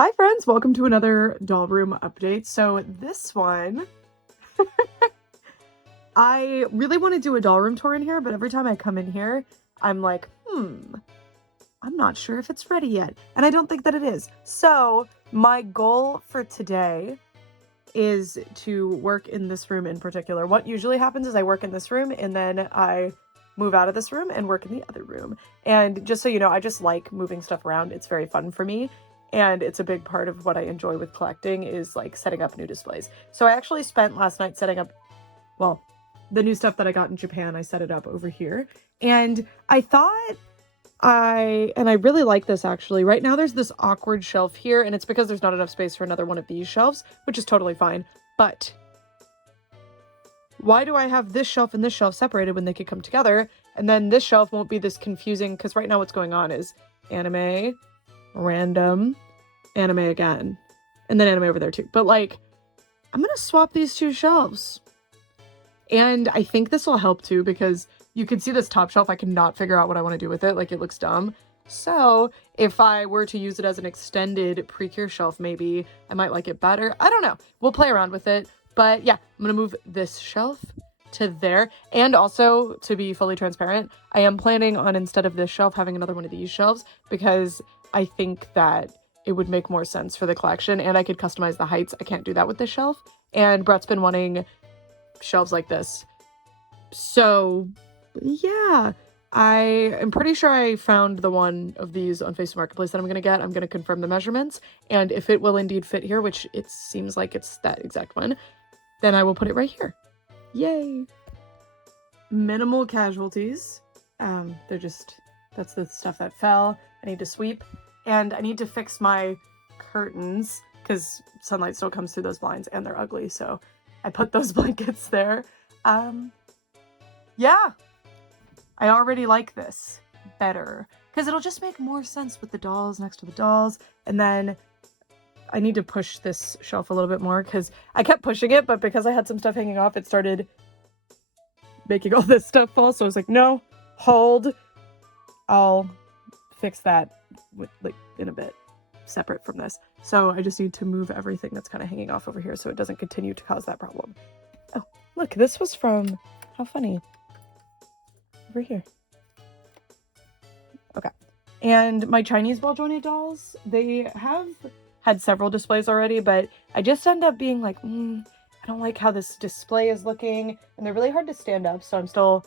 Hi friends, welcome to another doll room update. So this one, I really want to do a doll room tour in here, but every time I come in here, I'm like, I'm not sure if it's ready yet. And I don't think that it is. So my goal for today is to work in this room in particular. What usually happens is I work in this room and then I move out of this room and work in the other room. And just so you know, I just like moving stuff around. It's very fun for me. And it's a big part of what I enjoy with collecting is like setting up new displays. So I actually spent last night setting up, well, the new stuff that I got in Japan. I set it up over here. And I thought I really like this actually. Right now there's this awkward shelf here, and it's because there's not enough space for another one of these shelves, which is totally fine. But why do I have this shelf and this shelf separated when they could come together? And then this shelf won't be this confusing, because right now what's going on is anime, random, anime again, and then anime over there too. But like, I'm gonna swap these two shelves. And I think this will help too, because you can see this top shelf, I cannot figure out what I want to do with it. Like, it looks dumb. So if I were to use it as an extended Precure shelf, maybe I might like it better. I don't know. We'll play around with it. But yeah, I'm gonna move this shelf to there. And also, to be fully transparent, I am planning on, instead of this shelf, having another one of these shelves, because I think that it would make more sense for the collection, and I could customize the heights. I can't do that with this shelf. And Brett's been wanting shelves like this. So yeah, I am pretty sure I found the one of these on Facebook Marketplace that I'm going to get. I'm going to confirm the measurements, and if it will indeed fit here, which it seems like it's that exact one, then I will put it right here. Yay! Minimal casualties. That's the stuff that fell. I need to sweep, and I need to fix my curtains because sunlight still comes through those blinds and they're ugly, so I put those blankets there. Yeah, I already like this better because it'll just make more sense with the dolls next to the dolls. And then I need to push this shelf a little bit more because I kept pushing it, but because I had some stuff hanging off, it started making all this stuff fall. So I was like, no, hold. I'll fix that in a bit, separate from this. So I just need to move everything that's kind of hanging off over here so it doesn't continue to cause that problem. Oh, look, this was from, how funny, over here. Okay. And my Chinese ball jointed dolls, they have had several displays already, but I just end up being like, I don't like how this display is looking, and they're really hard to stand up, so I'm still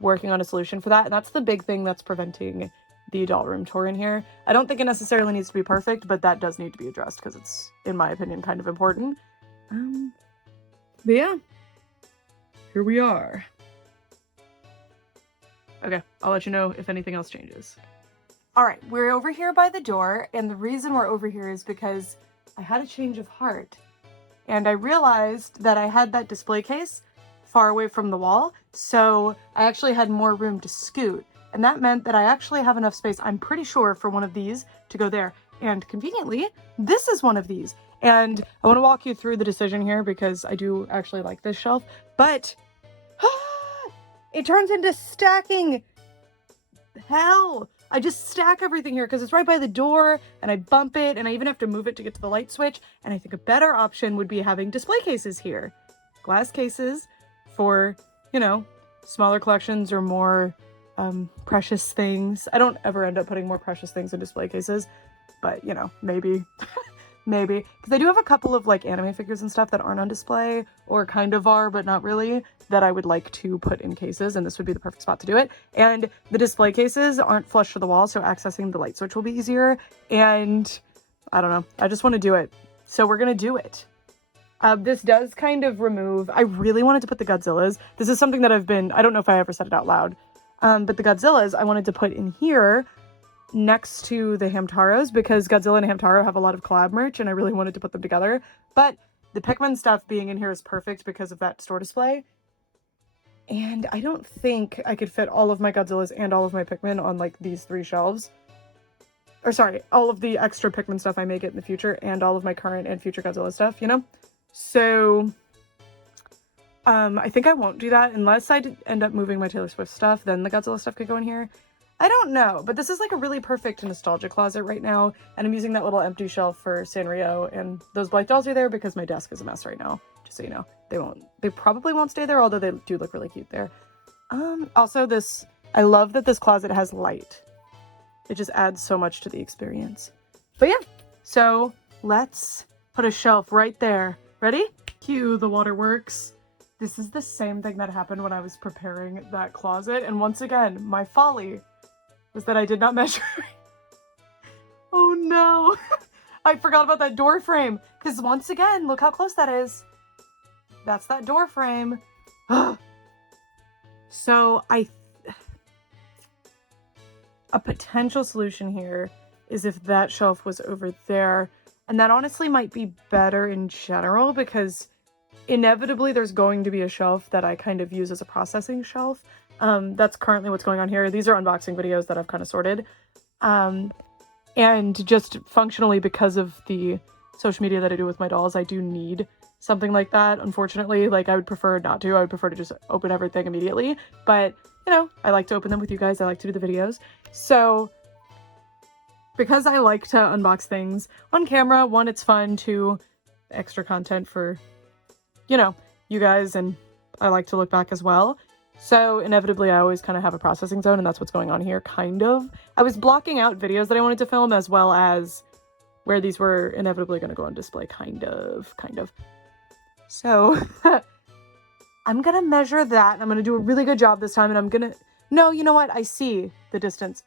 working on a solution for that. And that's the big thing that's preventing the doll room tour in here. I don't think it necessarily needs to be perfect, but that does need to be addressed because it's, in my opinion, kind of important. But yeah, here we are. Okay, I'll let you know if anything else changes. All right, we're over here by the door, and the reason we're over here is because I had a change of heart, and I realized that I had that display case far away from the wall, so I actually had more room to scoot. And that meant that I actually have enough space, I'm pretty sure, for one of these to go there. And conveniently, this is one of these. And I want to walk you through the decision here because I do actually like this shelf. But it turns into stacking. Hell, I just stack everything here because it's right by the door and I bump it and I even have to move it to get to the light switch. And I think a better option would be having display cases here. Glass cases for, you know, smaller collections or more precious things. I don't ever end up putting more precious things in display cases, but you know, maybe maybe, because I do have a couple of like anime figures and stuff that aren't on display, or kind of are but not really, that I would like to put in cases, and this would be the perfect spot to do it. And the display cases aren't flush to the wall, so accessing the light switch will be easier. And I don't know, I just want to do it, so we're gonna do it. This does kind of remove, I really wanted to put the Godzillas. This is something that I don't know if I ever said it out loud. But the Godzillas I wanted to put in here next to the Hamtaros because Godzilla and Hamtaro have a lot of collab merch and I really wanted to put them together. But the Pikmin stuff being in here is perfect because of that store display. And I don't think I could fit all of my Godzillas and all of my Pikmin on like these three shelves. Or sorry, all of the extra Pikmin stuff I may get in the future and all of my current and future Godzilla stuff, you know? So I think I won't do that unless I end up moving my Taylor Swift stuff, then the Godzilla stuff could go in here. I don't know, but this is like a really perfect nostalgia closet right now, and I'm using that little empty shelf for Sanrio, and those Blythe dolls are there because my desk is a mess right now, just so you know. They probably won't stay there, although they do look really cute there. Also I love that this closet has light. It just adds so much to the experience. But yeah, so let's put a shelf right there. Ready? Cue the waterworks. This is the same thing that happened when I was preparing that closet. And once again, my folly was that I did not measure. Oh no. I forgot about that door frame. Because once again, look how close that is. That's that door frame. So a potential solution here is if that shelf was over there. And that honestly might be better in general because inevitably there's going to be a shelf that I kind of use as a processing shelf. That's currently what's going on here. These are unboxing videos that I've kind of sorted. And just functionally because of the social media that I do with my dolls, I do need something like that. Unfortunately, like I would prefer not to. I would prefer to just open everything immediately. But, you know, I like to open them with you guys. I like to do the videos. So because I like to unbox things on camera, one, it's fun, two, extra content for, you know, you guys, and I like to look back as well. So inevitably I always kind of have a processing zone, and that's what's going on here, kind of. I was blocking out videos that I wanted to film as well as where these were inevitably going to go on display, kind of. So I'm going to measure that, and I'm going to do a really good job this time, and I'm going to, no, you know what? I see the distance.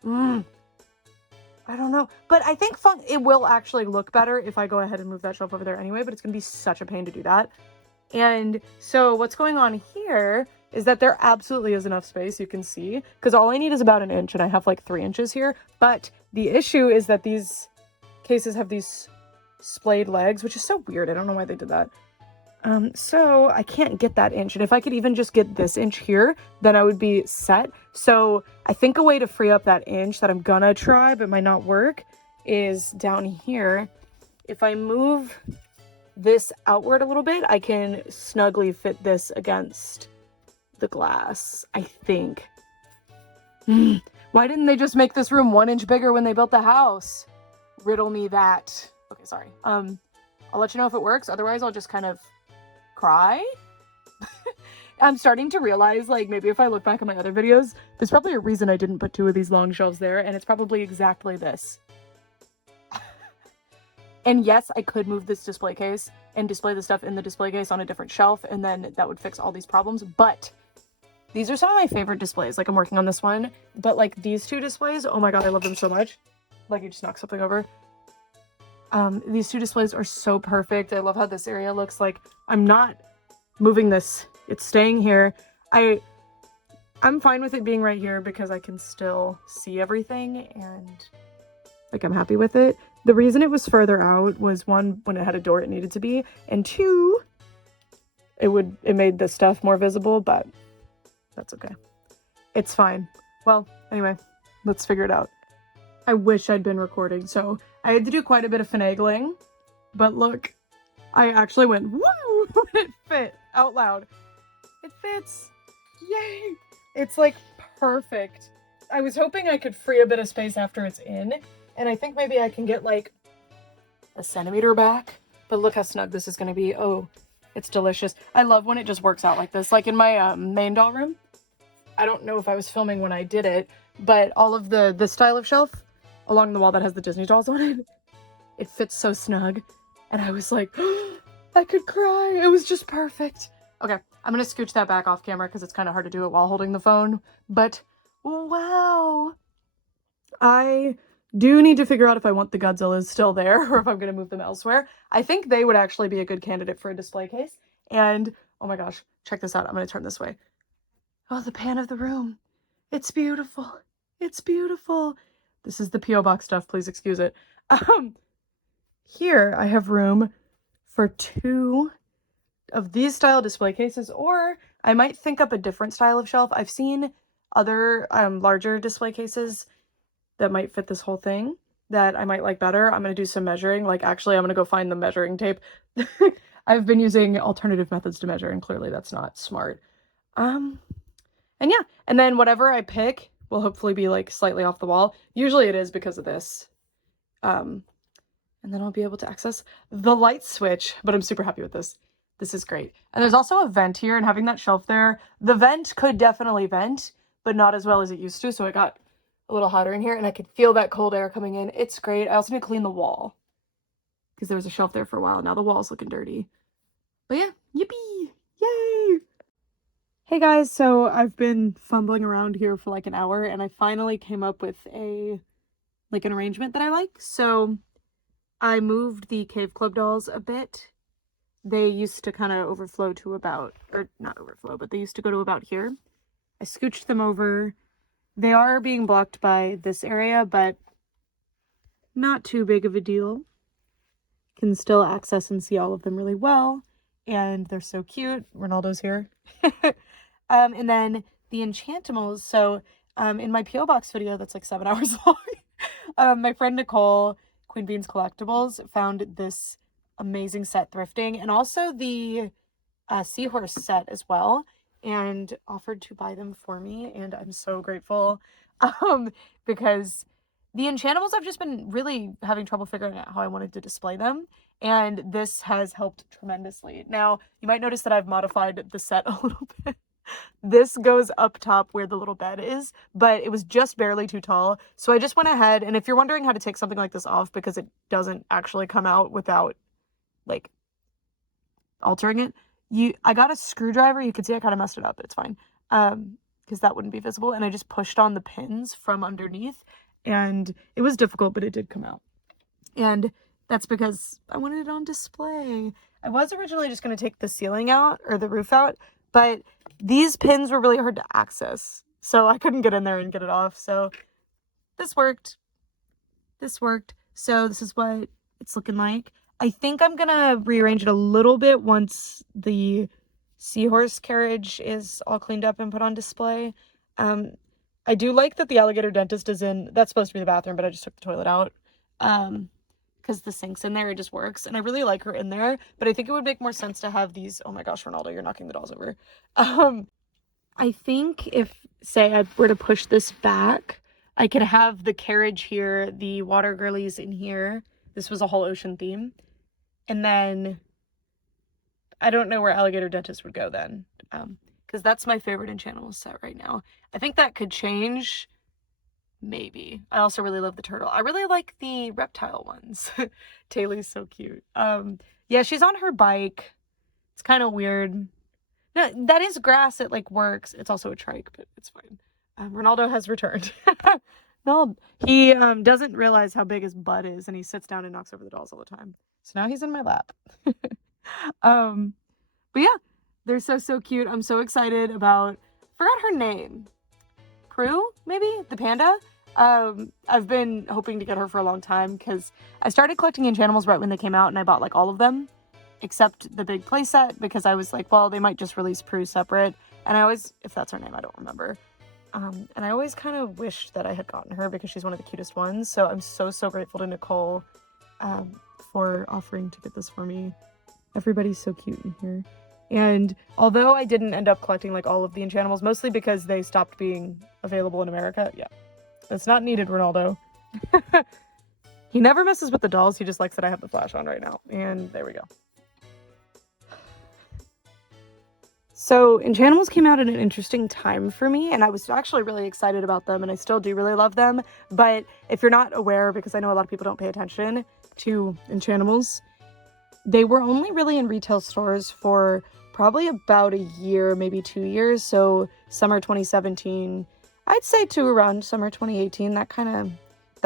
I don't know, but I think it will actually look better if I go ahead and move that shelf over there anyway, but it's going to be such a pain to do that. And so what's going on here is that there absolutely is enough space, you can see, because all I need is about 1 inch, and I have like 3 inches here. But the issue is that these cases have these splayed legs, which is so weird. I don't know why they did that. So I can't get that inch, and if I could even just get this inch here, then I would be set. So I think a way to free up that inch that I'm gonna try but might not work is down here. If I move this outward a little bit, I can snugly fit this against the glass, I think. Why didn't they just make this room 1 inch bigger when they built the house? Riddle me that. Okay, sorry. I'll let you know if it works. Otherwise, I'll just kind of cry. I'm starting to realize, like, maybe if I look back at my other videos, there's probably a reason I didn't put 2 of these long shelves there, and it's probably exactly this. And yes, I could move this display case and display the stuff in the display case on a different shelf, and then that would fix all these problems, but these are some of my favorite displays. Like, I'm working on this one, but like these 2 displays, oh my god, I love them so much. Like, you just knock something over. These 2 displays are so perfect. I love how this area looks. Like, I'm not moving this. It's staying here. I'm fine with it being right here because I can still see everything, and like, I'm happy with it. The reason it was further out was, 1, when it had a door it needed to be, and 2, it made the stuff more visible, but that's okay. It's fine. Well, anyway, let's figure it out. I wish I'd been recording, so I had to do quite a bit of finagling, but look, I actually went, woo, when it fit out loud. It fits. Yay. It's like perfect. I was hoping I could free a bit of space after it's in, and I think maybe I can get like 1 centimeter back, but look how snug this is going to be. Oh, it's delicious. I love when it just works out like this. Like in my main doll room, I don't know if I was filming when I did it, but all of this style of shelf along the wall that has the Disney dolls on it, it fits so snug, and I was like, I could cry. It was just perfect. Okay, I'm gonna scooch that back off camera because it's kind of hard to do it while holding the phone, but wow. I do need to figure out if I want the Godzillas still there or if I'm gonna move them elsewhere. I think they would actually be a good candidate for a display case, and oh my gosh, check this out. I'm gonna turn this way. Oh, the pan of the room. It's beautiful. It's beautiful. This is the P.O. Box stuff, please excuse it. Here I have room for 2 of these style display cases, or I might think up a different style of shelf. I've seen other larger display cases that might fit this whole thing that I might like better. I'm going to do some measuring. Like, actually, I'm going to go find the measuring tape. I've been using alternative methods to measure, and clearly that's not smart. And yeah, and then whatever I pick will hopefully be like slightly off the wall. Usually it is because of this. And then I'll be able to access the light switch, but I'm super happy with this. This is great. And there's also a vent here, and having that shelf there, the vent could definitely vent, but not as well as it used to. So it got a little hotter in here, and I could feel that cold air coming in. It's great. I also need to clean the wall because there was a shelf there for a while. Now the wall's looking dirty. But yeah, yippee! Yay! Hey guys, so I've been fumbling around here for like an hour, and I finally came up with an arrangement that I like. So I moved the Cave Club dolls a bit. They used to kind of overflow to about, or not overflow, but they used to go to about here. I scooched them over. They are being blocked by this area, but not too big of a deal. Can still access and see all of them really well. And they're so cute. Ronaldo's here. And then the Enchantimals. So in my P.O. Box video that's like 7 hours long, my friend Nicole, Queen Beans Collectibles, found this amazing set thrifting, and also the seahorse set as well, and offered to buy them for me, and I'm so grateful because the Enchantimals, I've just been really having trouble figuring out how I wanted to display them, and this has helped tremendously. Now, you might notice that I've modified the set a little bit. This goes up top where the little bed is, but it was just barely too tall. So I just went ahead, and if you're wondering how to take something like this off because it doesn't actually come out without like altering it, I got a screwdriver. You can see I kind of messed it up, but it's fine. Because that wouldn't be visible. And I just pushed on the pins from underneath, and it was difficult, but it did come out. And that's because I wanted it on display. I was originally just going to take the ceiling out, or the roof out, but these pins were really hard to access, so I couldn't get in there and get it off. So this worked. This worked. So this is what it's looking like. I think I'm going to rearrange it a little bit once the seahorse carriage is all cleaned up and put on display. I do like that the alligator dentist is in. That's supposed to be the bathroom, but I just took the toilet out. Because the sink's in there, it just works. And I really like her in there, but I think it would make more sense to have these. Oh my gosh, Ronaldo, you're knocking the dolls over. I think if, say, I were to push this back, I could have the carriage here, the water girlies in here. This was a whole ocean theme. And then I don't know where alligator dentist would go then. Because that's my favorite Enchantimals set right now. I think that could change. Maybe. I also really love the turtle. I really like the reptile ones. Taylor's so cute. Yeah, she's on her bike. It's kind of weird. No, that is grass. It like works. It's also a trike, but it's fine. Ronaldo has returned. No, he doesn't realize how big his butt is, and he sits down and knocks over the dolls all the time. So now he's in my lap. But yeah, they're so cute. I'm so excited about. Forgot her name. Prue, maybe? The panda? I've been hoping to get her for a long time because I started collecting Enchantimals right when they came out, and I bought like all of them except the big playset because I was like, well, they might just release Prue separate. And I always, if that's her name, I don't remember. And I always kind of wished that I had gotten her because she's one of the cutest ones. So I'm so grateful to Nicole for offering to get this for me. Everybody's so cute in here. And although I didn't end up collecting like all of the Enchantimals, mostly because they stopped being available in America. Yeah, that's not needed, Ronaldo. He never messes with the dolls. He just likes that I have the flash on right now. And there we go. So Enchantimals came out at an interesting time for me, and I was actually really excited about them, and I still do really love them. But if you're not aware, because I know a lot of people don't pay attention to Enchantimals, they were only really in retail stores for probably about a year, maybe 2 years. So summer 2017, I'd say to around summer 2018, that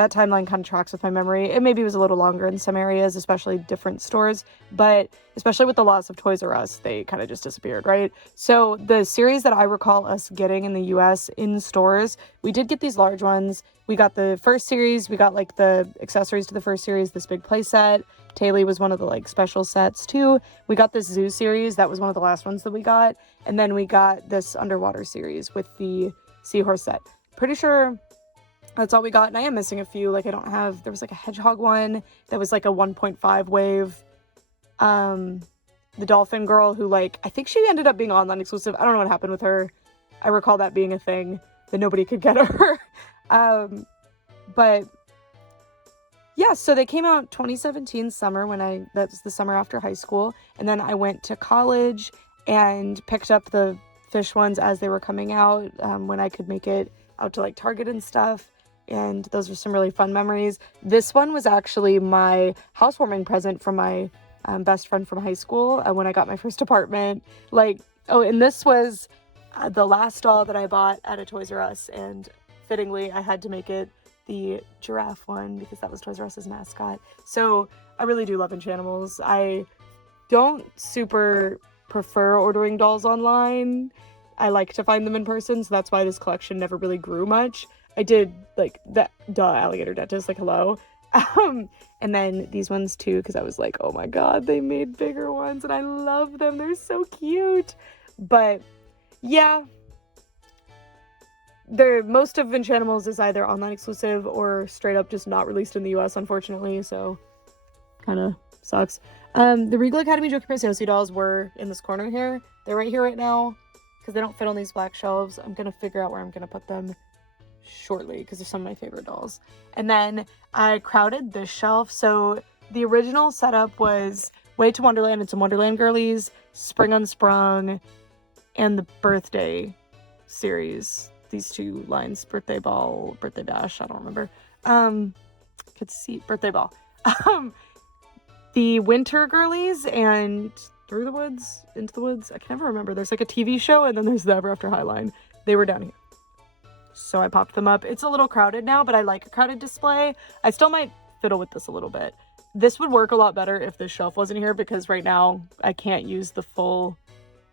timeline kind of tracks with my memory. It maybe was a little longer in some areas, especially different stores, but especially with the loss of Toys R Us, they kind of just disappeared, right? So the series that I recall us getting in the US in stores, we did get these large ones. We got the first series, we got like the accessories to the first series, this big play set. Taylor was one of the like special sets too. We got this zoo series, that was one of the last ones that we got. And then we got this underwater series with the seahorse set. Pretty sure that's all we got, and I am missing a few. Like, there was like a hedgehog one that was like a 1.5 wave. The dolphin girl who, like, I think she ended up being online exclusive. I don't know what happened with her. I recall that being a thing. that nobody could get her. But yeah, so they came out 2017 summer that's the summer after high school. And then I went to college and picked up the fish ones as they were coming out, when I could make it out to like Target and stuff. And those were some really fun memories. This one was actually my housewarming present from my best friend from high school when I got my first apartment. And this was the last doll that I bought at a Toys R Us, and fittingly I had to make it the giraffe one because that was Toys R Us's mascot. So I really do love Enchantimals. I don't super prefer ordering dolls online. I like to find them in person, so that's why this collection never really grew much. I did like that alligator dentist, like hello. And then these ones too, because I was like, oh my god, they made bigger ones and I love them. They're so cute. But yeah, most of Enchantimals is either online exclusive or straight up just not released in the US, unfortunately, so kind of sucks. The Regal Academy Joker Preciosi dolls were in this corner here. They're right here right now because they don't fit on these black shelves. I'm gonna figure out where I'm gonna put them shortly because they're some of my favorite dolls. And then I crowded this shelf. So the original setup was Way to Wonderland and some Wonderland girlies, Spring Unsprung, and the birthday series. These two lines, birthday ball, birthday bash, I don't remember. Could see birthday ball. The winter girlies and Through the Woods, Into the Woods. I can never remember. There's like a TV show and then there's the Ever After High line. They were down here. So I popped them up. It's a little crowded now, but I like a crowded display. I still might fiddle with this a little bit. This would work a lot better if this shelf wasn't here because right now I can't use the full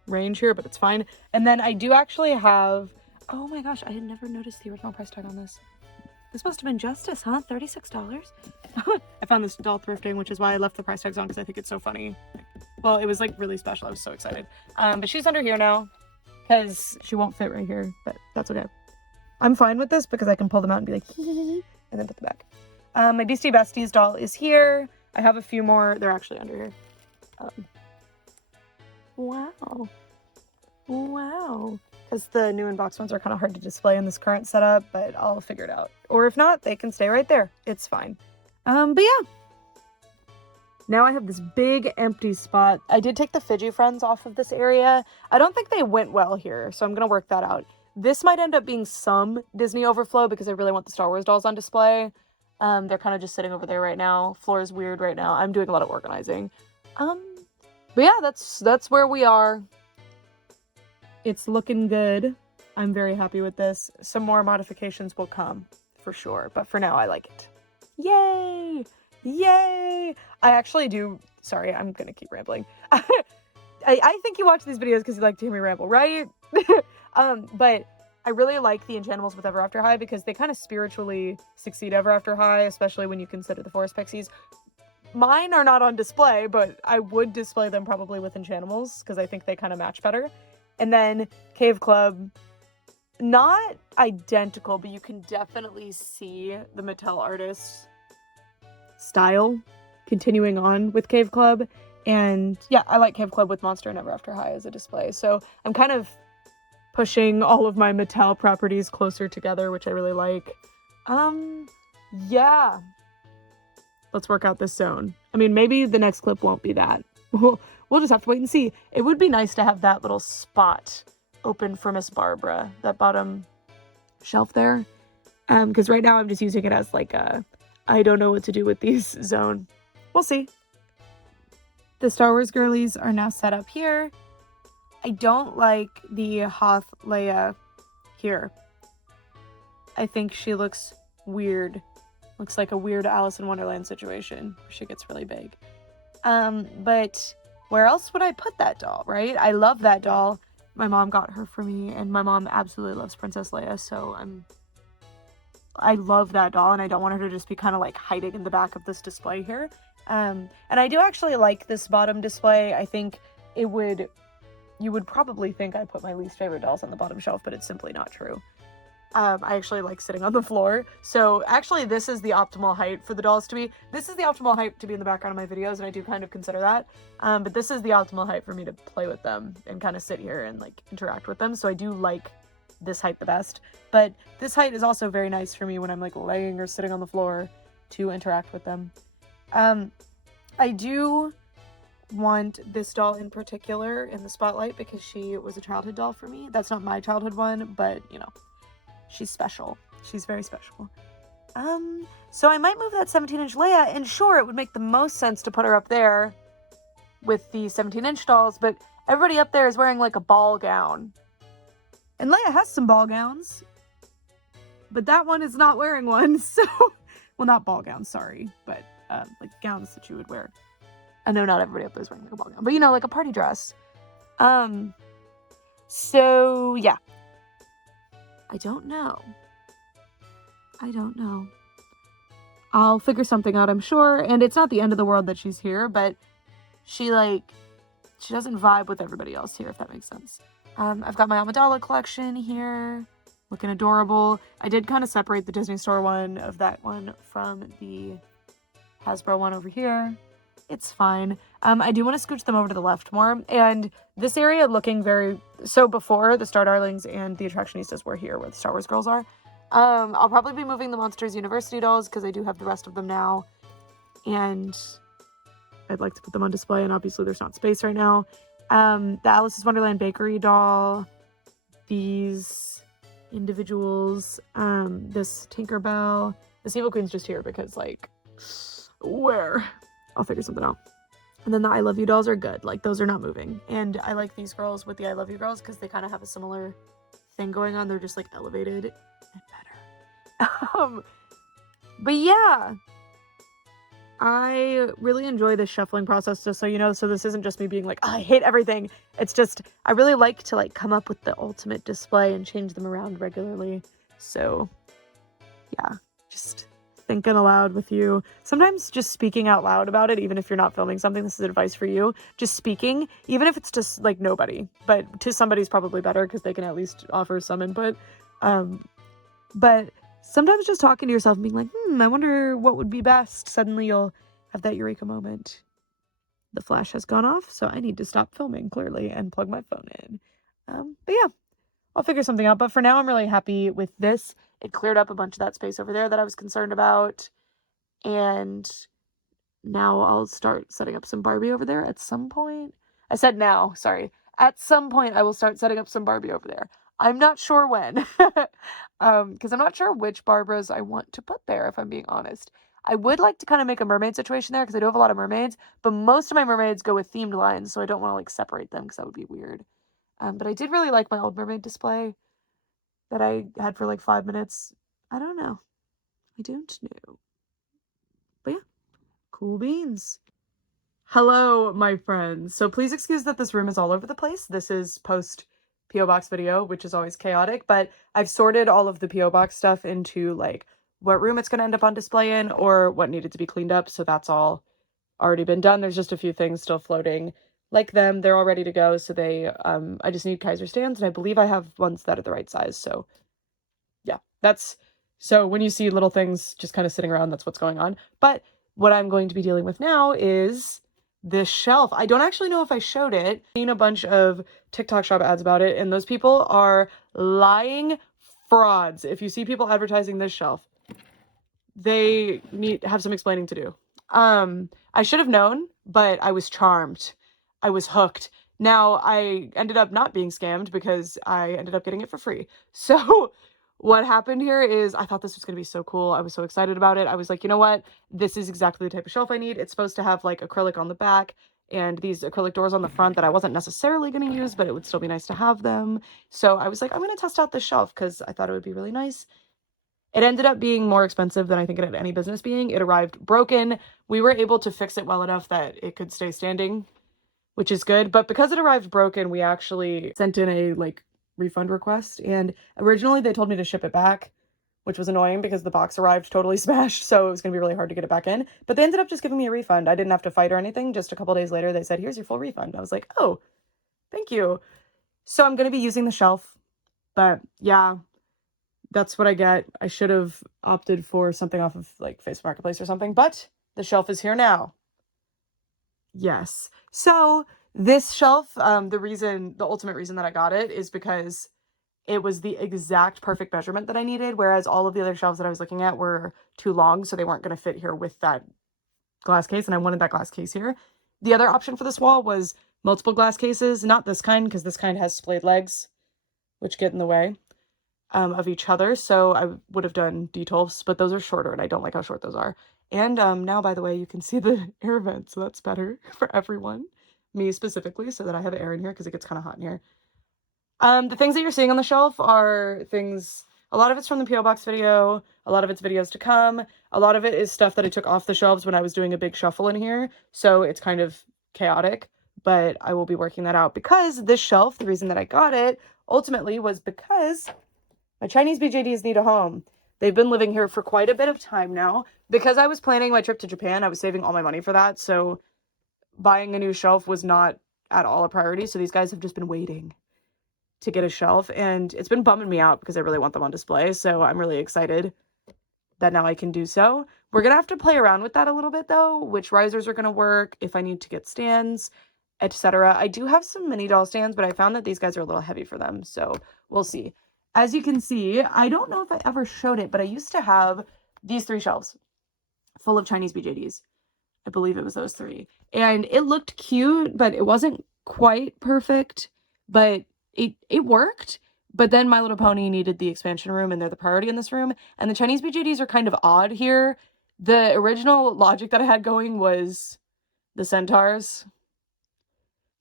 range here, but it's fine. And then I do actually have, oh my gosh, I had never noticed the original price tag on this. This must have been Justice, huh? $36? I found this doll thrifting, which is why I left the price tags on because I think it's so funny. Well, it was like really special. I was so excited. But she's under here now because she won't fit right here, but that's okay. I'm fine with this because I can pull them out and be like, and then put them back. My Beastie Besties doll is here. I have a few more. They're actually under here. Wow. Because the new in-box ones are kind of hard to display in this current setup, but I'll figure it out. Or if not, they can stay right there. It's fine. But yeah. Now I have this big empty spot. I did take the Fidgy Friends off of this area. I don't think they went well here, so I'm going to work that out. This might end up being some Disney overflow because I really want the Star Wars dolls on display. They're kind of just sitting over there right now. Floor is weird right now. I'm doing a lot of organizing. But yeah, that's where we are. It's looking good. I'm very happy with this. Some more modifications will come for sure, but for now I like it. Yay! Yay! I actually do. Sorry, I'm gonna keep rambling. I think you watch these videos because you like to hear me ramble, right? But I really like the Enchantimals with Ever After High because they kind of spiritually succeed Ever After High, especially when you consider the Forest Pixies. Mine are not on display, but I would display them probably with Enchantimals because I think they kind of match better. And then Cave Club, not identical, but you can definitely see the Mattel artist style continuing on with Cave Club. And yeah, I like Cave Club with Monster and Ever After High as a display. So I'm kind of pushing all of my Mattel properties closer together, which I really like. Yeah. Let's work out this zone. I mean, maybe the next clip won't be that. We'll just have to wait and see. It would be nice to have that little spot open for Miss Barbara, that bottom shelf there. Because right now I'm just using it as like a, I don't know what to do with these zone. We'll see. The Star Wars girlies are now set up here. I don't like the Hoth Leia here. I think she looks weird. Looks like a weird Alice in Wonderland situation where she gets really big. But where else would I put that doll, right? I love that doll. My mom got her for me, and my mom absolutely loves Princess Leia, so I love that doll, and I don't want her to just be kind of like hiding in the back of this display here. And I do actually like this bottom display. I think you would probably think I put my least favorite dolls on the bottom shelf, but it's simply not true. I actually like sitting on the floor. So actually this is the optimal height for the dolls to be. This is the optimal height to be in the background of my videos, and I do kind of consider that. But this is the optimal height for me to play with them and kind of sit here and like interact with them. So I do like this height the best. But this height is also very nice for me when I'm like laying or sitting on the floor to interact with them. I do want this doll in particular in the spotlight because she was a childhood doll for me. That's not my childhood one, but you know, she's special. She's very special. So I might move that 17-inch Leia, and sure, it would make the most sense to put her up there with the 17-inch dolls, but everybody up there is wearing like a ball gown. And Leia has some ball gowns, but that one is not wearing one, so... Well, not ball gowns, sorry, but like gowns that you would wear. I know not everybody up there is wearing like a ball gown, but you know, like a party dress. So yeah. I don't know. I'll figure something out, I'm sure, and it's not the end of the world that she's here, but she doesn't vibe with everybody else here, if that makes sense. I've got my Amidala collection here. Looking adorable. I did kind of separate the Disney Store one of that one from the Hasbro one over here. It's fine. I do want to scooch them over to the left more. And this area looking very... So before, the Star Darlings and the Attractionistas were here, where the Star Wars girls are. I'll probably be moving the Monsters University dolls, because I do have the rest of them now. And I'd like to put them on display, and obviously there's not space right now. The Alice's Wonderland Bakery doll. These... individuals, this Tinkerbell, this Evil Queen's just here because like, where? I'll figure something out. And then the I Love You dolls are good, like those are not moving. And I like these girls with the I Love You girls because they kind of have a similar thing going on. They're just like elevated and better. But yeah, I really enjoy this shuffling process, just so you know. So this isn't just me being like, oh, I hate everything. It's just, I really like to like come up with the ultimate display and change them around regularly. So yeah, just thinking aloud with you. Sometimes just speaking out loud about it, even if you're not filming something, this is advice for you. Just speaking, even if it's just like nobody, but to somebody's probably better because they can at least offer some input. But sometimes just talking to yourself and being like, I wonder what would be best. Suddenly you'll have that eureka moment. The flash has gone off, so I need to stop filming, clearly, and plug my phone in. But yeah, I'll figure something out. But for now, I'm really happy with this. It cleared up a bunch of that space over there that I was concerned about. And now I'll start setting up some Barbie over there at some point. I said now, sorry. At some point, I will start setting up some Barbie over there. I'm not sure when, because I'm not sure which Barbaras I want to put there, if I'm being honest. I would like to kind of make a mermaid situation there, because I do have a lot of mermaids, but most of my mermaids go with themed lines, so I don't want to, like, separate them, because that would be weird. But I did really like my old mermaid display that I had for, like, 5 minutes. I don't know. I don't know. But yeah, cool beans. Hello, my friends. So please excuse that this room is all over the place. This is post P.O. Box video, which is always chaotic, but I've sorted all of the P.O. Box stuff into like what room it's going to end up on display in or what needed to be cleaned up. So that's all already been done. There's just a few things still floating like them. They're all ready to go. So they, I just need Kaiser stands, and I believe I have ones that are the right size. So yeah, so when you see little things just kind of sitting around, that's what's going on. But what I'm going to be dealing with now is this shelf. I don't actually know if I showed it. I've seen a bunch of TikTok shop ads about it, and those people are lying frauds. If you see people advertising this shelf, they have some explaining to do. I should have known, but I was charmed. I was hooked. Now, I ended up not being scammed because I ended up getting it for free. So what happened here is I thought this was going to be so cool. I was so excited about it. I was like, you know what? This is exactly the type of shelf I need. It's supposed to have like acrylic on the back and these acrylic doors on the front that I wasn't necessarily going to use, but it would still be nice to have them. So I was like, I'm going to test out this shelf because I thought it would be really nice. It ended up being more expensive than I think it had any business being. It arrived broken. We were able to fix it well enough that it could stay standing, which is good. But because it arrived broken, we actually sent in a like refund request, and originally they told me to ship it back, which was annoying because the box arrived totally smashed, so it was going to be really hard to get it back in. But they ended up just giving me a refund. I didn't have to fight or anything. Just a couple days later they said, here's your full refund. I was like, oh, thank you. So I'm going to be using the shelf, but yeah, that's what I get. I should have opted for something off of like Facebook Marketplace or something, but the shelf is here now. Yes. So this shelf, the ultimate reason that I got it is because it was the exact perfect measurement that I needed, whereas all of the other shelves that I was looking at were too long, so they weren't going to fit here with that glass case, and I wanted that glass case here. The other option for this wall was multiple glass cases, not this kind, because this kind has splayed legs, which get in the way of each other, so I would have done D12s, but those are shorter, and I don't like how short those are. And now, by the way, you can see the air vent, so that's better for everyone. Me specifically, so that I have air in here, because it gets kind of hot in here. The things that you're seeing on the shelf are things, a lot of it's from the P.O. Box video, a lot of it's videos to come, a lot of it is stuff that I took off the shelves when I was doing a big shuffle in here, so it's kind of chaotic, but I will be working that out, because this shelf, the reason that I got it, ultimately, was because my Chinese BJDs need a home. They've been living here for quite a bit of time now. Because I was planning my trip to Japan, I was saving all my money for that, so buying a new shelf was not at all a priority, so these guys have just been waiting to get a shelf, and it's been bumming me out because I really want them on display, so I'm really excited that now I can do so. We're gonna have to play around with that a little bit though, which risers are gonna work, if I need to get stands, etc. I do have some mini doll stands, but I found that these guys are a little heavy for them, so we'll see. As you can see, I don't know if I ever showed it, but I used to have these 3 shelves full of Chinese BJDs. I believe it was those 3. And it looked cute, but it wasn't quite perfect, but it worked. But then My Little Pony needed the expansion room, and they're the priority in this room. And the Chinese BJDs are kind of odd here. The original logic that I had going was the centaurs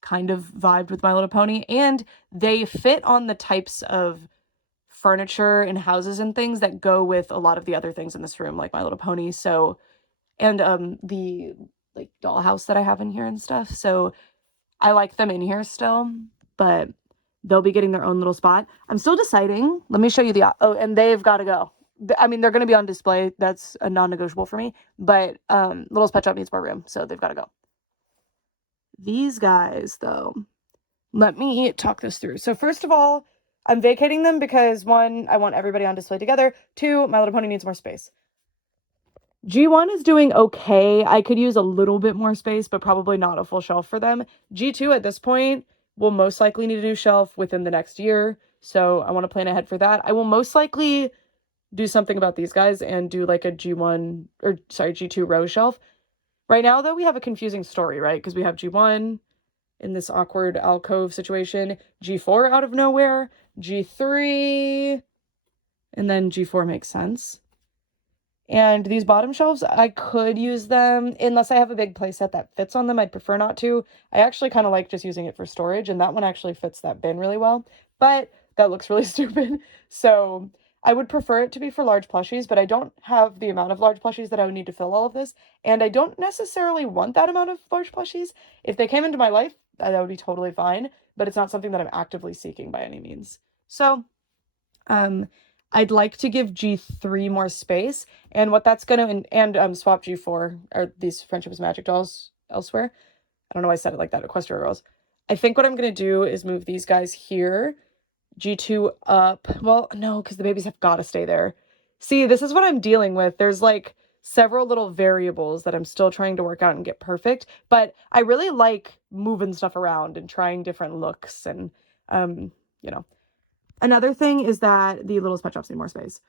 kind of vibed with My Little Pony, and they fit on the types of furniture and houses and things that go with a lot of the other things in this room, like My Little Pony. So, and the like dollhouse that I have in here and stuff. So I like them in here still, but they'll be getting their own little spot. I'm still deciding. Let me show you the, oh, and they've got to go. I mean, they're going to be on display. That's a non-negotiable for me, but Little's Pet Shop needs more room, so they've got to go. These guys, though, let me talk this through. So first of all, I'm vacating them because 1, I want everybody on display together. 2, My Little Pony needs more space. G1 is doing okay. I could use a little bit more space, but probably not a full shelf for them. G2 at this point will most likely need a new shelf within the next year, so I want to plan ahead for that. I will most likely do something about these guys and do like a G2 row shelf. Right now, though, we have a confusing story, right? Because we have G1 in this awkward alcove situation, G4 out of nowhere, G3, and then G4 makes sense. And these bottom shelves, I could use them unless I have a big playset that fits on them. I'd prefer not to. I actually kind of like just using it for storage, and that one actually fits that bin really well, but that looks really stupid. So I would prefer it to be for large plushies, but I don't have the amount of large plushies that I would need to fill all of this, and I don't necessarily want that amount of large plushies. If they came into my life, that would be totally fine, but it's not something that I'm actively seeking by any means. So, I'd like to give G3 more space, and what that's going to, and swap G4, or these Friendship is Magic dolls elsewhere. I don't know why I said it like that, Equestria Girls. I think what I'm going to do is move these guys here, G2 up. Well, no, because the babies have got to stay there. See, this is what I'm dealing with. There's like several little variables that I'm still trying to work out and get perfect, but I really like moving stuff around and trying different looks, and, you know. Another thing is that the Littlest Pet Shops need more space.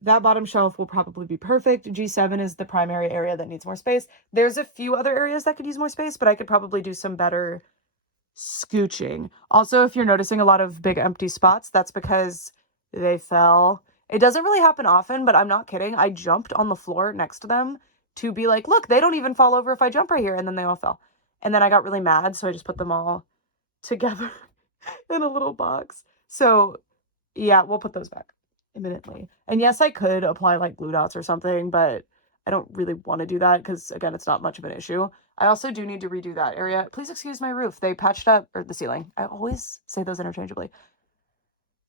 That bottom shelf will probably be perfect. G7 is the primary area that needs more space. There's a few other areas that could use more space, but I could probably do some better scooching. Also, if you're noticing a lot of big empty spots, that's because they fell. It doesn't really happen often, but I'm not kidding. I jumped on the floor next to them to be like, look, they don't even fall over if I jump right here. And then they all fell. And then I got really mad, so I just put them all together in a little box. So yeah, we'll put those back imminently. And yes, I could apply like glue dots or something, but I don't really want to do that because, again, it's not much of an issue. I also do need to redo that area. Please excuse my roof. They patched up, or the ceiling. I always say those interchangeably.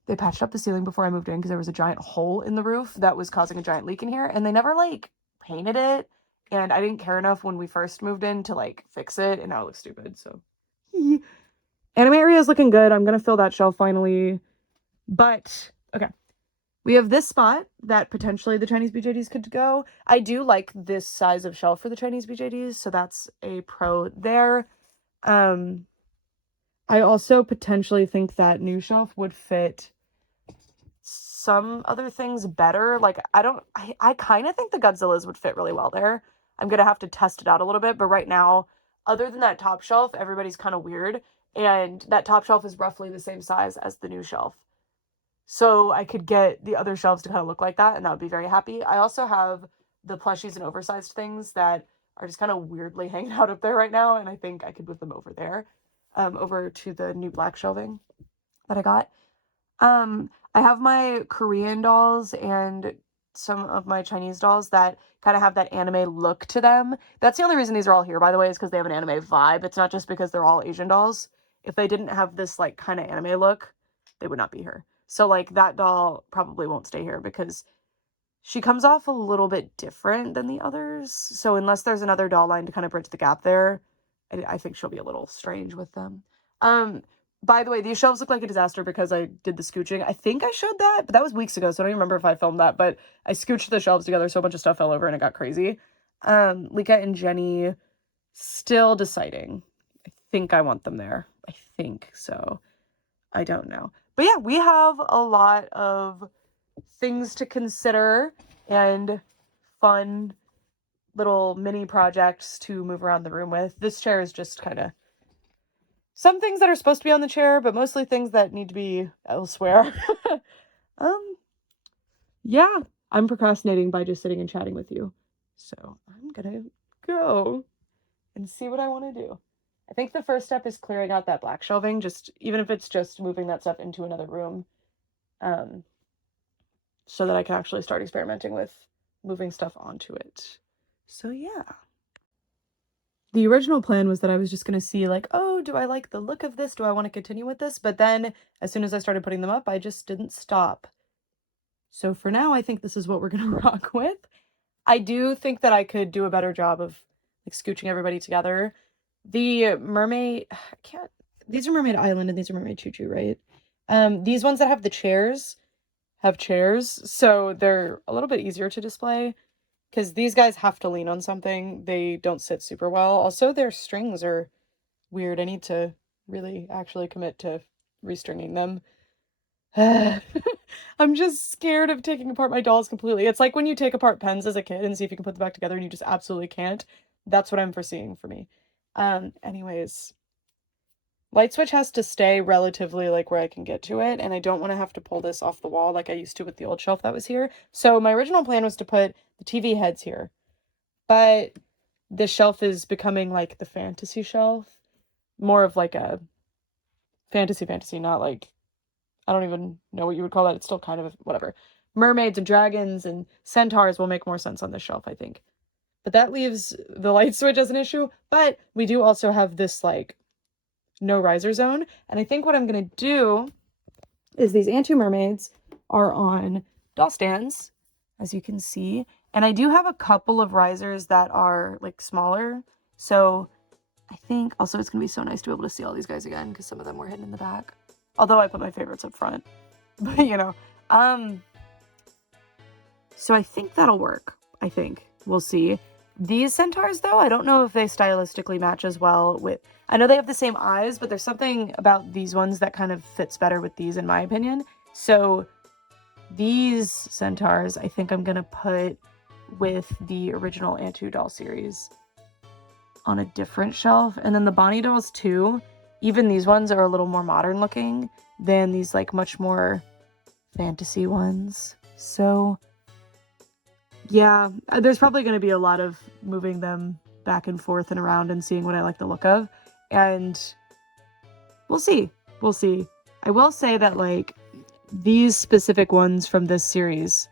They patched up the ceiling before I moved in because there was a giant hole in the roof that was causing a giant leak in here, and they never like painted it, and I didn't care enough when we first moved in to like fix it, and now it looks stupid. So anime area is looking good. I'm gonna fill that shelf finally, but okay. We have this spot that potentially the Chinese BJDs could go. I do like this size of shelf for the Chinese BJDs, so that's a pro there. I also potentially think that new shelf would fit some other things better. Like, I kind of think the Godzillas would fit really well there. I'm gonna have to test it out a little bit, but right now, other than that top shelf, everybody's kind of weird, and that top shelf is roughly the same size as the new shelf. So I could get the other shelves to kind of look like that, and that would be very happy. I also have the plushies and oversized things that are just kind of weirdly hanging out up there right now, and I think I could move them over there, over to the new black shelving that I got. I have my Korean dolls and some of my Chinese dolls that kind of have that anime look to them. That's the only reason these are all here, by the way, is because they have an anime vibe. It's not just because they're all Asian dolls. If they didn't have this, like, kind of anime look, they would not be here. So, like, that doll probably won't stay here because she comes off a little bit different than the others. So unless there's another doll line to kind of bridge the gap there, I think she'll be a little strange with them. By the way, these shelves look like a disaster because I did the scooching. I think I showed that, but that was weeks ago, so I don't even remember if I filmed that, but I scooched the shelves together, so a bunch of stuff fell over and it got crazy. Licca and Jenny, still deciding. I think I want them there. I think so. I don't know. But yeah, we have a lot of things to consider and fun little mini projects to move around the room with. This chair is just kind of some things that are supposed to be on the chair, but mostly things that need to be elsewhere. Yeah, I'm procrastinating by just sitting and chatting with you. So I'm gonna go and see what I want to do. I think the first step is clearing out that black shelving, just even if it's just moving that stuff into another room, so that I can actually start experimenting with moving stuff onto it. So yeah. The original plan was that I was just going to see, like, oh, do I like the look of this? Do I want to continue with this? But then as soon as I started putting them up, I just didn't stop. So for now, I think this is what we're going to rock with. I do think that I could do a better job of, like, scooching everybody together. The mermaid, these are Mermaid Island and these are Mermaid Choo Choo, right? These ones that have the chairs have chairs, so they're a little bit easier to display. Because these guys have to lean on something. They don't sit super well. Also, their strings are weird. I need to really actually commit to restringing them. I'm just scared of taking apart my dolls completely. It's like when you take apart pens as a kid and see if you can put them back together and you just absolutely can't. That's what I'm foreseeing for me. Anyways, light switch has to stay relatively, like, where I can get to it, and I don't want to have to pull this off the wall like I used to with the old shelf that was here. So my original plan was to put the TV heads here, but the shelf is becoming like the fantasy shelf, more of like a fantasy, not like, I don't even know what you would call that. It's still kind of whatever. Mermaids and dragons and centaurs will make more sense on this shelf, I think. But that leaves the light switch as an issue, but we do also have this, like, no riser zone. And I think what I'm going to do is these Antu mermaids are on doll stands, as you can see. And I do have a couple of risers that are, like, smaller. So I think also it's going to be so nice to be able to see all these guys again because some of them were hidden in the back. Although I put my favorites up front. But, you know. So I think that'll work. I think. We'll see. These centaurs, though, I don't know if they stylistically match as well with... I know they have the same eyes, but there's something about these ones that kind of fits better with these, in my opinion. So these centaurs, I think I'm going to put with the original Antu doll series on a different shelf. And then the Bonnie dolls, too. Even these ones are a little more modern looking than these, like, much more fantasy ones. So... yeah, there's probably going to be a lot of moving them back and forth and around and seeing what I like the look of. And we'll see. We'll see. I will say that, like, these specific ones from this series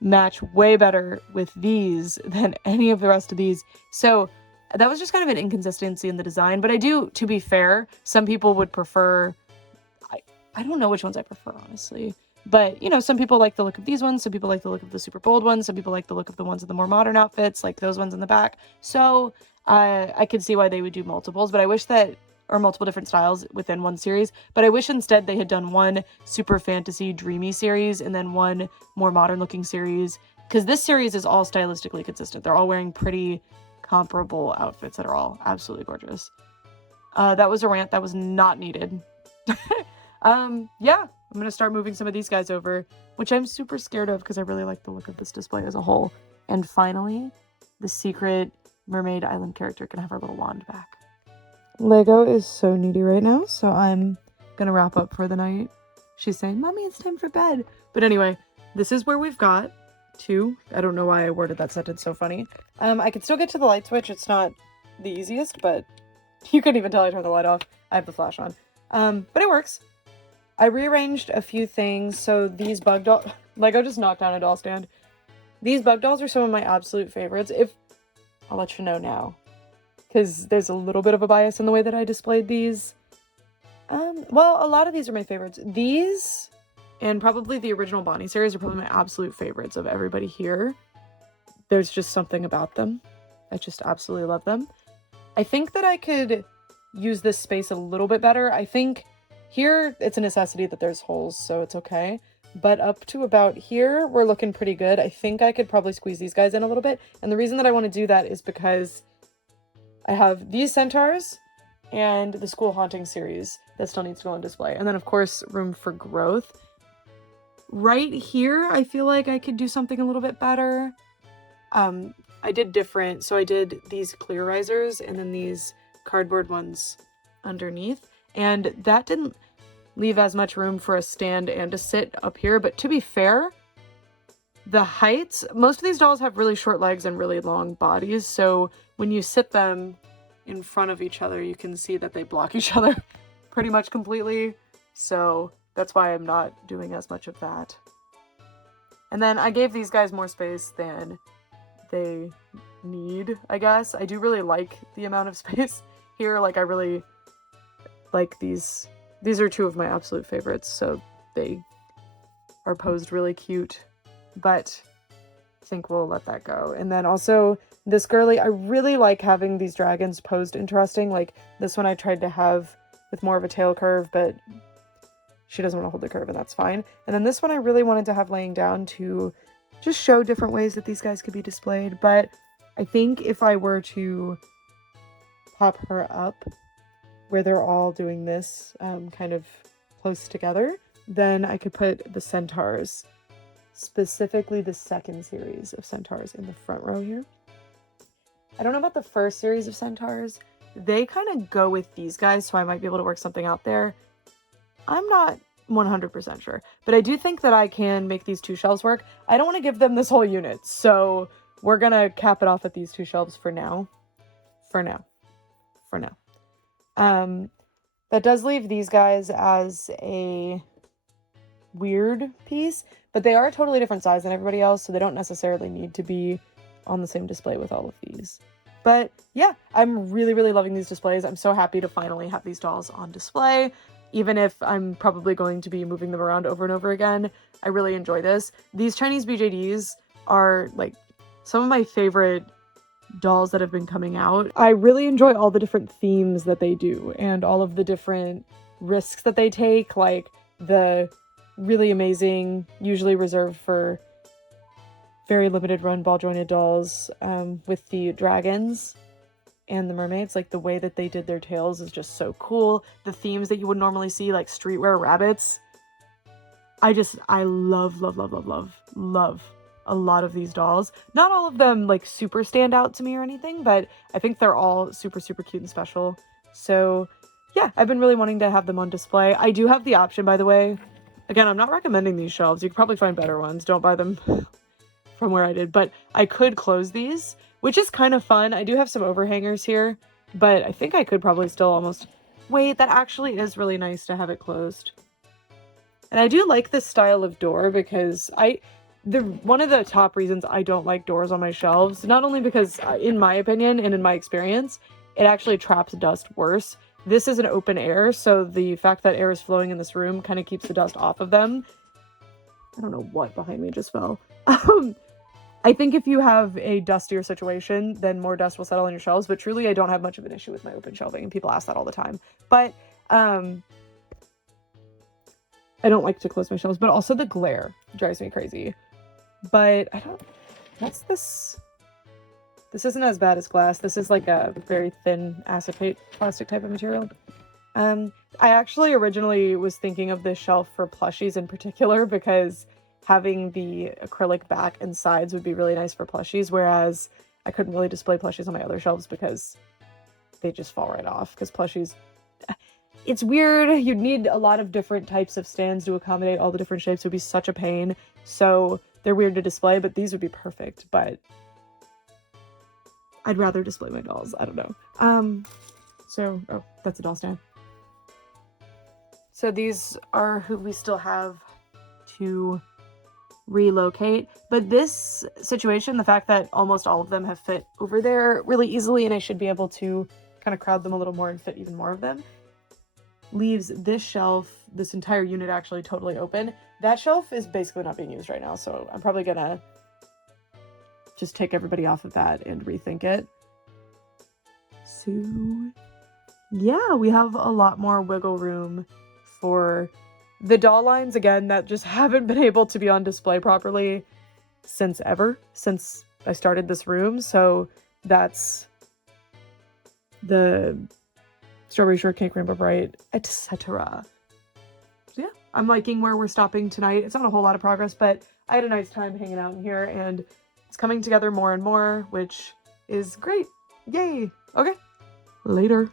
match way better with these than any of the rest of these. So that was just kind of an inconsistency in the design. But I do, to be fair, some people would prefer... I don't know which ones I prefer, honestly. But, you know, some people like the look of these ones. Some people like the look of the super bold ones. Some people like the look of the ones with the more modern outfits, like those ones in the back. So I could see why they would do multiples. But I wish that, or multiple different styles within one series. But I wish instead they had done one super fantasy, dreamy series and then one more modern looking series. Because this series is all stylistically consistent. They're all wearing pretty comparable outfits that are all absolutely gorgeous. That was a rant that was not needed. Yeah, I'm gonna start moving some of these guys over, which I'm super scared of because I really like the look of this display as a whole. And finally, the secret Mermaid Island character can have her little wand back. Lego is so needy right now, so I'm gonna wrap up for the night. She's saying, Mommy, it's time for bed. But anyway, this is where we've got to. I don't know why I worded that sentence so funny. I can still get to the light switch. It's not the easiest, but you couldn't even tell I turned the light off. I have the flash on. But it works. I rearranged a few things. So these bug dolls, Lego just knocked down a doll stand. These bug dolls are some of my absolute favorites. I'll let you know now, because there's a little bit of a bias in the way that I displayed these. Well, a lot of these are my favorites. These, and probably the original Bonnie series, are probably my absolute favorites of everybody here. There's just something about them. I just absolutely love them. I think that I could use this space a little bit better. I think here it's a necessity that there's holes, so it's okay. But up to about here, we're looking pretty good. I think I could probably squeeze these guys in a little bit. And the reason that I want to do that is because I have these centaurs and the School Haunting series that still needs to go on display. And then, of course, room for growth. Right here, I feel like I could do something a little bit better. I did different. So I did these clear risers and then these cardboard ones underneath. And that didn't leave as much room for a stand and to sit up here. But to be fair, the heights, most of these dolls have really short legs and really long bodies. So when you sit them in front of each other, you can see that they block each other pretty much completely. So that's why I'm not doing as much of that. And then I gave these guys more space than they need, I guess. I do really like the amount of space here. Like, I really like these. These are two of my absolute favorites, so they are posed really cute. But I think we'll let that go. And then also this girly, I really like having these dragons posed interesting. Like this one I tried to have with more of a tail curve, but she doesn't want to hold the curve, and that's fine. And then this one I really wanted to have laying down to just show different ways that these guys could be displayed. But I think if I were to pop her up where they're all doing this kind of close together, then I could put the centaurs, specifically the second series of centaurs, in the front row here. I don't know about the first series of centaurs. They kind of go with these guys, so I might be able to work something out there. I'm not 100% sure, but I do think that I can make these two shelves work. I don't want to give them this whole unit, so we're gonna cap it off at these two shelves for now. That does leave these guys as a weird piece, but they are a totally different size than everybody else, so they don't necessarily need to be on the same display with all of these. But yeah, I'm really, really loving these displays. I'm so happy to finally have these dolls on display, even if I'm probably going to be moving them around over and over again. I really enjoy this. These Chinese BJDs are like some of my favorite dolls that have been coming out. I really enjoy all the different themes that they do and all of the different risks that they take, like the really amazing, usually reserved for very limited run ball jointed dolls with the dragons and the mermaids. Like the way that they did their tails is just so cool. The themes that you would normally see, like streetwear rabbits. I love a lot of these dolls. Not all of them like super stand out to me or anything, but I think they're all super, super cute and special. So yeah, I've been really wanting to have them on display. I do have the option, by the way. Again, I'm not recommending these shelves. You could probably find better ones. Don't buy them from where I did, but I could close these, which is kind of fun. I do have some overhangers here, but I think I could probably still almost... Wait, that actually is really nice to have it closed. And I do like this style of door because one of the top reasons I don't like doors on my shelves, not only because, in my opinion and in my experience, it actually traps dust worse. This is an open air, so the fact that air is flowing in this room kind of keeps the dust off of them. I don't know what behind me just fell. I think if you have a dustier situation, then more dust will settle on your shelves, but truly I don't have much of an issue with my open shelving, and people ask that all the time. But I don't like to close my shelves, but also the glare drives me crazy. But I don't... What's this? This isn't as bad as glass. This is like a very thin acetate plastic type of material. I actually originally was thinking of this shelf for plushies in particular because having the acrylic back and sides would be really nice for plushies, whereas I couldn't really display plushies on my other shelves because they just fall right off, because plushies, it's weird. You'd need a lot of different types of stands to accommodate all the different shapes. It would be such a pain. So they're weird to display, but these would be perfect. But I'd rather display my dolls. I don't know. Oh, that's a doll stand. So these are who we still have to relocate. But this situation, the fact that almost all of them have fit over there really easily, and I should be able to kind of crowd them a little more and fit even more of them, leaves this shelf, this entire unit actually totally open. That shelf is basically not being used right now, so I'm probably gonna just take everybody off of that and rethink it. So yeah, we have a lot more wiggle room for the doll lines, again, that just haven't been able to be on display properly since I started this room. So that's the Strawberry Shortcake, Rainbow Brite, etc. So yeah, I'm liking where we're stopping tonight. It's not a whole lot of progress, but I had a nice time hanging out in here, and it's coming together more and more, which is great. Yay! Okay, later.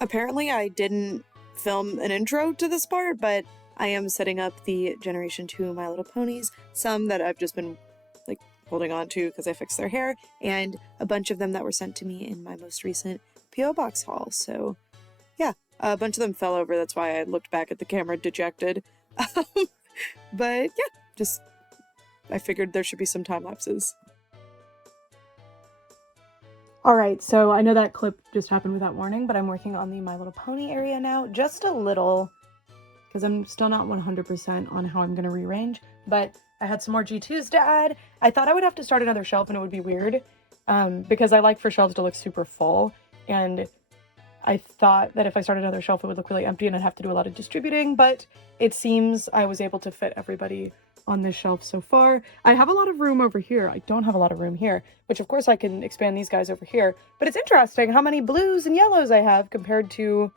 Apparently I didn't film an intro to this part, but I am setting up the Generation 2 My Little Ponies, some that I've just been like holding on to because I fixed their hair, and a bunch of them that were sent to me in my most recent P.O. Box haul. So yeah, a bunch of them fell over, that's why I looked back at the camera dejected. But yeah, I figured there should be some time lapses. Alright, so I know that clip just happened without warning, but I'm working on the My Little Pony area now, just a little, because I'm still not 100% on how I'm going to rearrange, but I had some more G2s to add. I thought I would have to start another shelf and it would be weird, because I like for shelves to look super full, and I thought that if I started another shelf it would look really empty and I'd have to do a lot of distributing, but it seems I was able to fit everybody on this shelf so far. I have a lot of room over here. I don't have a lot of room here, which of course I can expand these guys over here, but it's interesting how many blues and yellows I have compared to,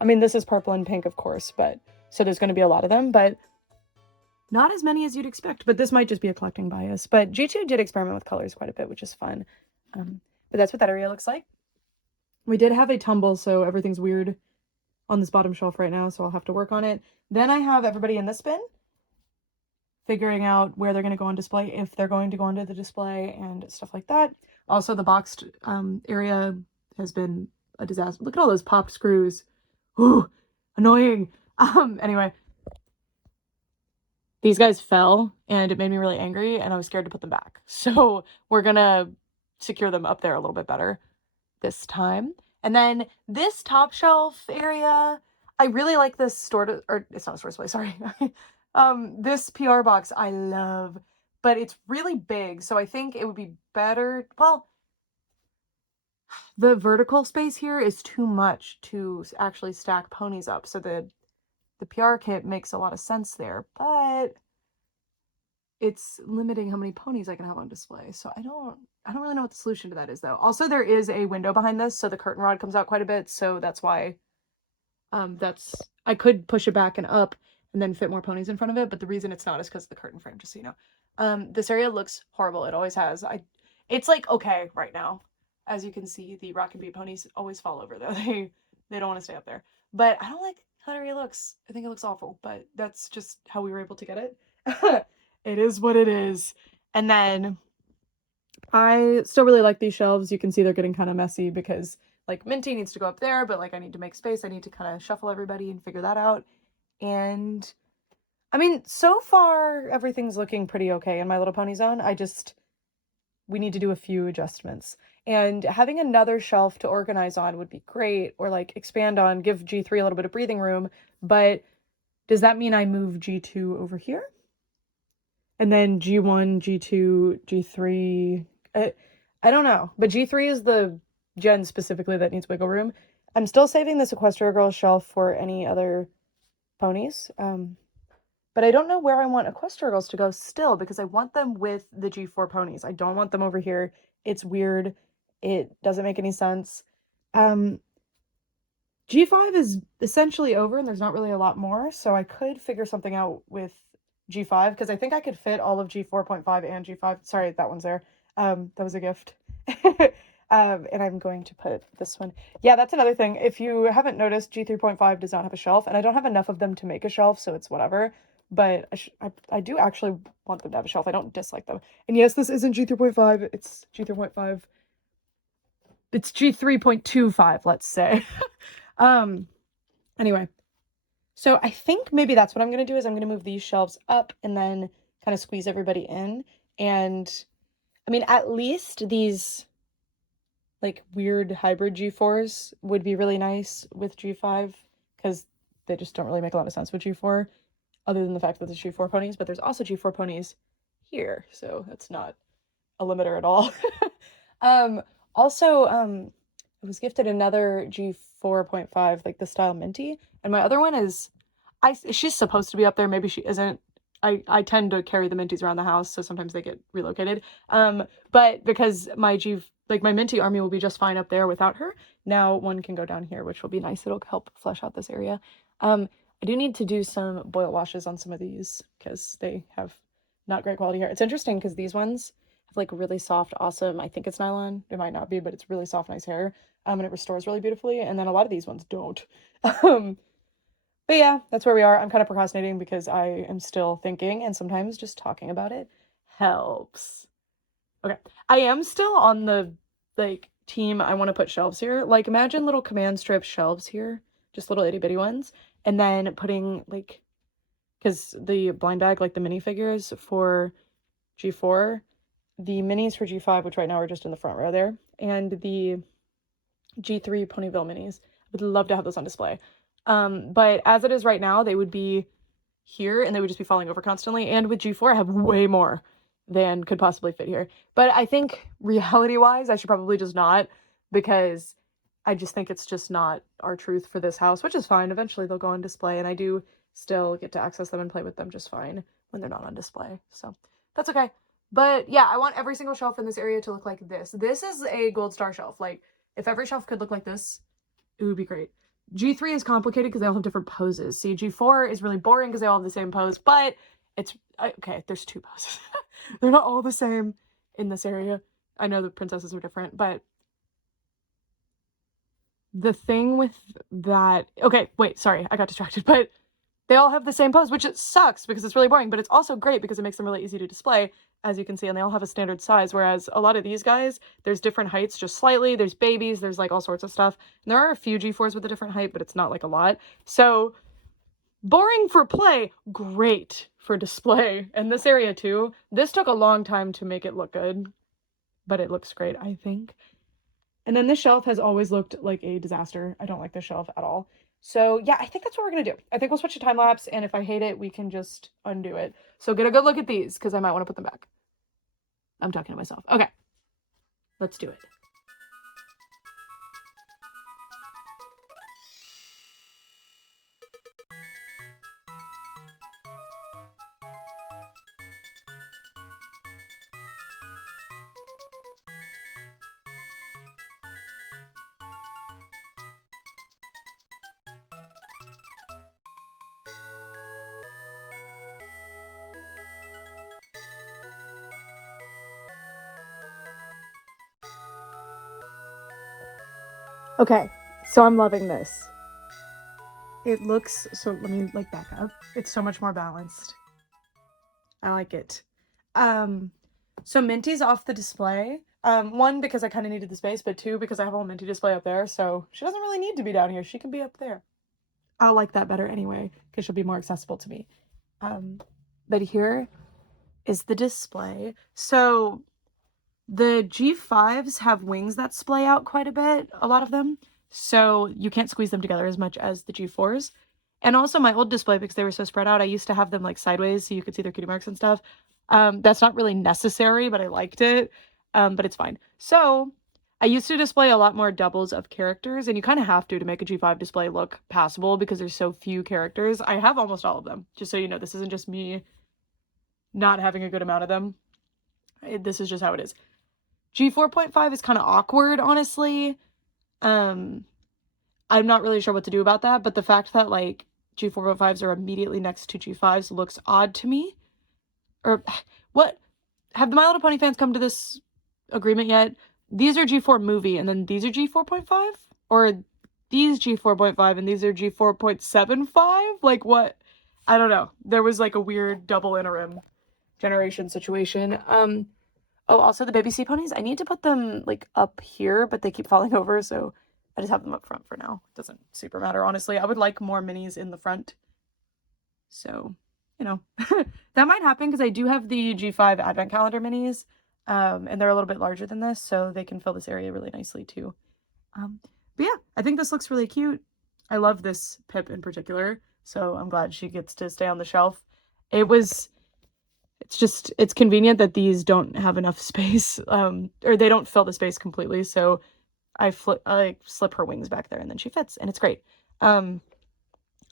I mean, this is purple and pink, of course, but so there's going to be a lot of them, but not as many as you'd expect. But this might just be a collecting bias, but G2 did experiment with colors quite a bit, which is fun. But that's what that area looks like. We did have a tumble, so everything's weird on this bottom shelf right now, so I'll have to work on it. Then I have everybody in this bin, figuring out where they're going to go on display, if they're going to go onto the display, and stuff like that. Also, the boxed area has been a disaster. Look at all those popped screws. Ooh, annoying. Anyway, these guys fell, and it made me really angry, and I was scared to put them back. So we're gonna secure them up there a little bit better this time. And then this top shelf area, I really like this or it's not a store display, sorry. This PR box I love, but it's really big, so I think it would be better, well, the vertical space here is too much to actually stack ponies up, so the PR kit makes a lot of sense there, but it's limiting how many ponies I can have on display, so I don't really know what the solution to that is, though. Also, there is a window behind this, so the curtain rod comes out quite a bit, so that's why I could push it back and up and then fit more ponies in front of it, but the reason it's not is because of the curtain frame, just so you know. This area looks horrible. It always has. It's like okay right now. As you can see, the Rock and Beat ponies always fall over, though. They don't want to stay up there. But I don't like how that area looks. I think it looks awful, but that's just how we were able to get it. It is what it is. And then I still really like these shelves. You can see they're getting kind of messy because like Minty needs to go up there, but like I need to make space. I need to kind of shuffle everybody and figure that out. And I mean, so far everything's looking pretty okay in My Little Pony zone. We need to do a few adjustments. And having another shelf to organize on would be great, or like expand on, give G3 a little bit of breathing room. But does that mean I move G2 over here? And then G1, G2, G3, I don't know. But G3 is the gen specifically that needs wiggle room. I'm still saving the Sequester Girls shelf for any other ponies. But I don't know where I want Equestria Girls to go still, because I want them with the G4 ponies. I don't want them over here It's weird. It doesn't make any sense. G5 is essentially over and there's not really a lot more, so I could figure something out with G5 because I think I could fit all of G4.5 and G5. Sorry, that one's there. That was a gift. And I'm going to put this one. Yeah, that's another thing. If you haven't noticed, G3.5 does not have a shelf, and I don't have enough of them to make a shelf, so it's whatever. But I do actually want them to have a shelf. I don't dislike them. And yes, this isn't G3.5. It's G3.5. It's G3.25, let's say. Anyway, so I think maybe that's what I'm gonna do is I'm gonna move these shelves up and then kind of squeeze everybody in. And I mean, at least these like weird hybrid G4s would be really nice with G5 because they just don't really make a lot of sense with G4 other than the fact that there's G4 ponies, but there's also G4 ponies here, so that's not a limiter at all. Also, I was gifted another G4.5, like the style Minty, and my other one is, she's supposed to be up there, maybe she isn't. I tend to carry the Minties around the house, so sometimes they get relocated. But because my Minty army will be just fine up there without her, now one can go down here, which will be nice. It'll help flesh out this area. I do need to do some boil washes on some of these because they have not great quality hair. It's interesting because these ones have like really soft, awesome, I think it's nylon. It might not be, but it's really soft, nice hair. And it restores really beautifully. And then a lot of these ones don't. But yeah, that's where we are. I'm kind of procrastinating because I am still thinking, and sometimes just talking about it helps. Okay, I am still on the like team. I want to put shelves here. Like imagine little command strip shelves here, just little itty bitty ones, and then putting like, because the blind bag, like the minifigures for G4, the minis for G5, which right now are just in the front row there, and the G3 Ponyville minis. I would love to have those on display. But as it is right now, they would be here and they would just be falling over constantly. And with G4, I have way more than could possibly fit here. But I think reality-wise, I should probably just not, because I just think it's just not our truth for this house, which is fine. Eventually they'll go on display, and I do still get to access them and play with them just fine when they're not on display. So that's okay. But yeah, I want every single shelf in this area to look like this. This is a gold star shelf. Like, if every shelf could look like this, it would be great. G3 is complicated because they all have different poses. See, G4 is really boring because they all have the same pose, but it's, okay, there's two poses. They're not all the same in this area. I know the princesses are different, but the thing with that, okay, wait, sorry, I got distracted, but they all have the same pose, which it sucks because it's really boring, but it's also great because it makes them really easy to display, as you can see, and they all have a standard size, whereas a lot of these guys, there's different heights just slightly, there's babies, there's like all sorts of stuff, and there are a few G4s with a different height, but it's not like a lot, so boring for play, great for display, and this area too. This took a long time to make it look good, but it looks great, I think. And then this shelf has always looked like a disaster. I don't like this shelf at all. So yeah, I think that's what we're going to do. I think we'll switch to time lapse, and if I hate it, we can just undo it. So get a good look at these, because I might want to put them back. I'm talking to myself. Okay, let's do it. Okay, so I'm loving this. It looks, so let me like back up. It's so much more balanced. I like it. So Minty's off the display. One, because I kind of needed the space, but two, because I have a whole Minty display up there, so she doesn't really need to be down here. She can be up there. I'll like that better anyway, because she'll be more accessible to me. But here is the display. So the G5s have wings that splay out quite a bit, a lot of them. So you can't squeeze them together as much as the G4s. And also my old display, because they were so spread out, I used to have them like sideways so you could see their cutie marks and stuff. That's not really necessary, but I liked it. But it's fine. So I used to display a lot more doubles of characters, and you kind of have to make a G5 display look passable because there's so few characters. I have almost all of them, just so you know. This isn't just me not having a good amount of them. This is just how it is. G4.5 is kind of awkward, honestly. I'm not really sure what to do about that, but the fact that like G4.5s are immediately next to G5s looks odd to me. Or what? Have the My Little Pony fans come to this agreement yet? These are G4 movie and then these are G4.5? Or these G4.5 and these are G4.75? Like what? I don't know. There was like a weird double interim generation situation. Oh, also the baby sea ponies. I need to put them like up here, but they keep falling over, so I just have them up front for now. Doesn't super matter, honestly. I would like more minis in the front. So, you know, that might happen because I do have the G5 advent calendar minis, and they're a little bit larger than this, so they can fill this area really nicely too. But yeah, I think this looks really cute. I love this Pip in particular, so I'm glad she gets to stay on the shelf. It's convenient that these don't have enough space, or they don't fill the space completely, so I slip her wings back there and then she fits, and it's great.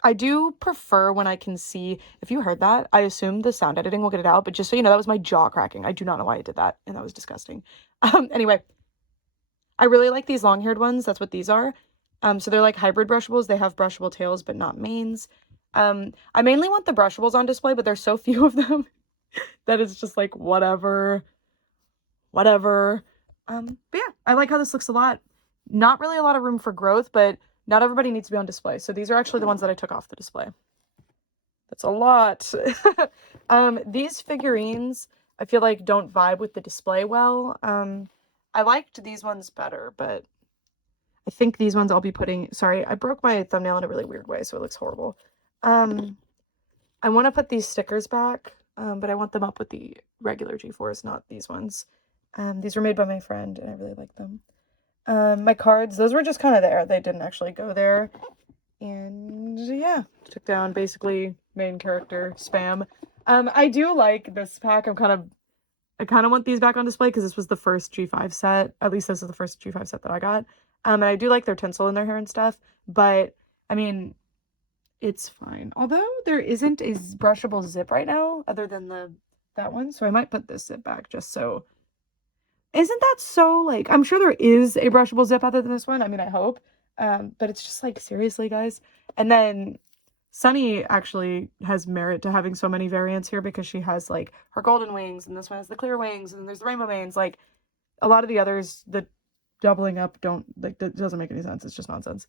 I do prefer when I can see, if you heard that, I assume the sound editing will get it out, but just so you know, that was my jaw cracking. I do not know why I did that, and that was disgusting. Anyway, I really like these long-haired ones. That's what these are. So they're like hybrid brushables. They have brushable tails, but not manes. I mainly want the brushables on display, but there's so few of them that it's just like, whatever. But yeah, I like how this looks a lot. Not really a lot of room for growth, but not everybody needs to be on display. So these are actually the ones that I took off the display. That's a lot. These figurines, I feel like don't vibe with the display well. I liked these ones better, but I think these ones I'll be putting... Sorry, I broke my thumbnail in a really weird way, so it looks horrible. I want to put these stickers back, but I want them up with the regular G4s, not these ones. These were made by my friend, and I really like them. My cards, those were just kind of there. They didn't actually go there. And yeah, took down basically main character spam. I do like this pack. I kind of want these back on display because this was the first G5 set. At least this is the first G5 set that I got. And I do like their tinsel in their hair and stuff. But, I mean, it's fine. Although there isn't a brushable zip right now other than that one. So I might put this zip back just so... Isn't that so, like, I'm sure there is a brushable zip other than this one. I mean, I hope. But it's just like, seriously, guys. And then Sunny actually has merit to having so many variants here because she has, like, her golden wings, and this one has the clear wings, and there's the rainbow manes. Like, a lot of the others, the doubling up doesn't make any sense. It's just nonsense.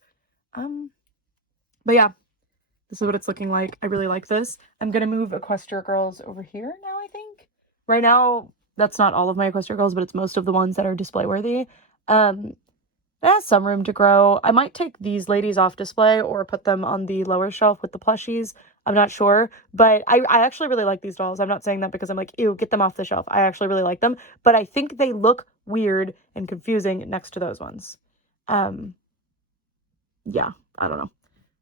But yeah, this is what it's looking like. I really like this. I'm going to move Equestria Girls over here now, I think. Right now... That's not all of my Equestria Girls, but it's most of the ones that are display worthy. It has some room to grow. I might take these ladies off display or put them on the lower shelf with the plushies. I'm not sure, but I actually really like these dolls. I'm not saying that because I'm like, ew, get them off the shelf. I actually really like them, but I think they look weird and confusing next to those ones. Yeah, I don't know.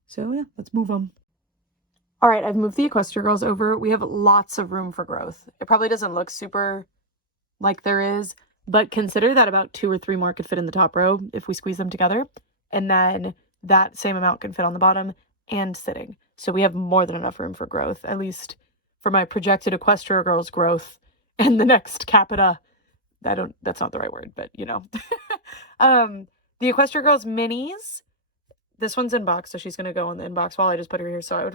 So yeah, let's move on. All right, I've moved the Equestria Girls over. We have lots of room for growth. It probably doesn't look super... like there is, but consider that about 2 or 3 more could fit in the top row if we squeeze them together, and then that same amount can fit on the bottom and sitting. So we have more than enough room for growth, at least for my projected Equestria Girls growth and the next capita. That's not the right word, but you know. The Equestria Girls minis, this one's in box, so she's going to go on the inbox while I just put her here, so I would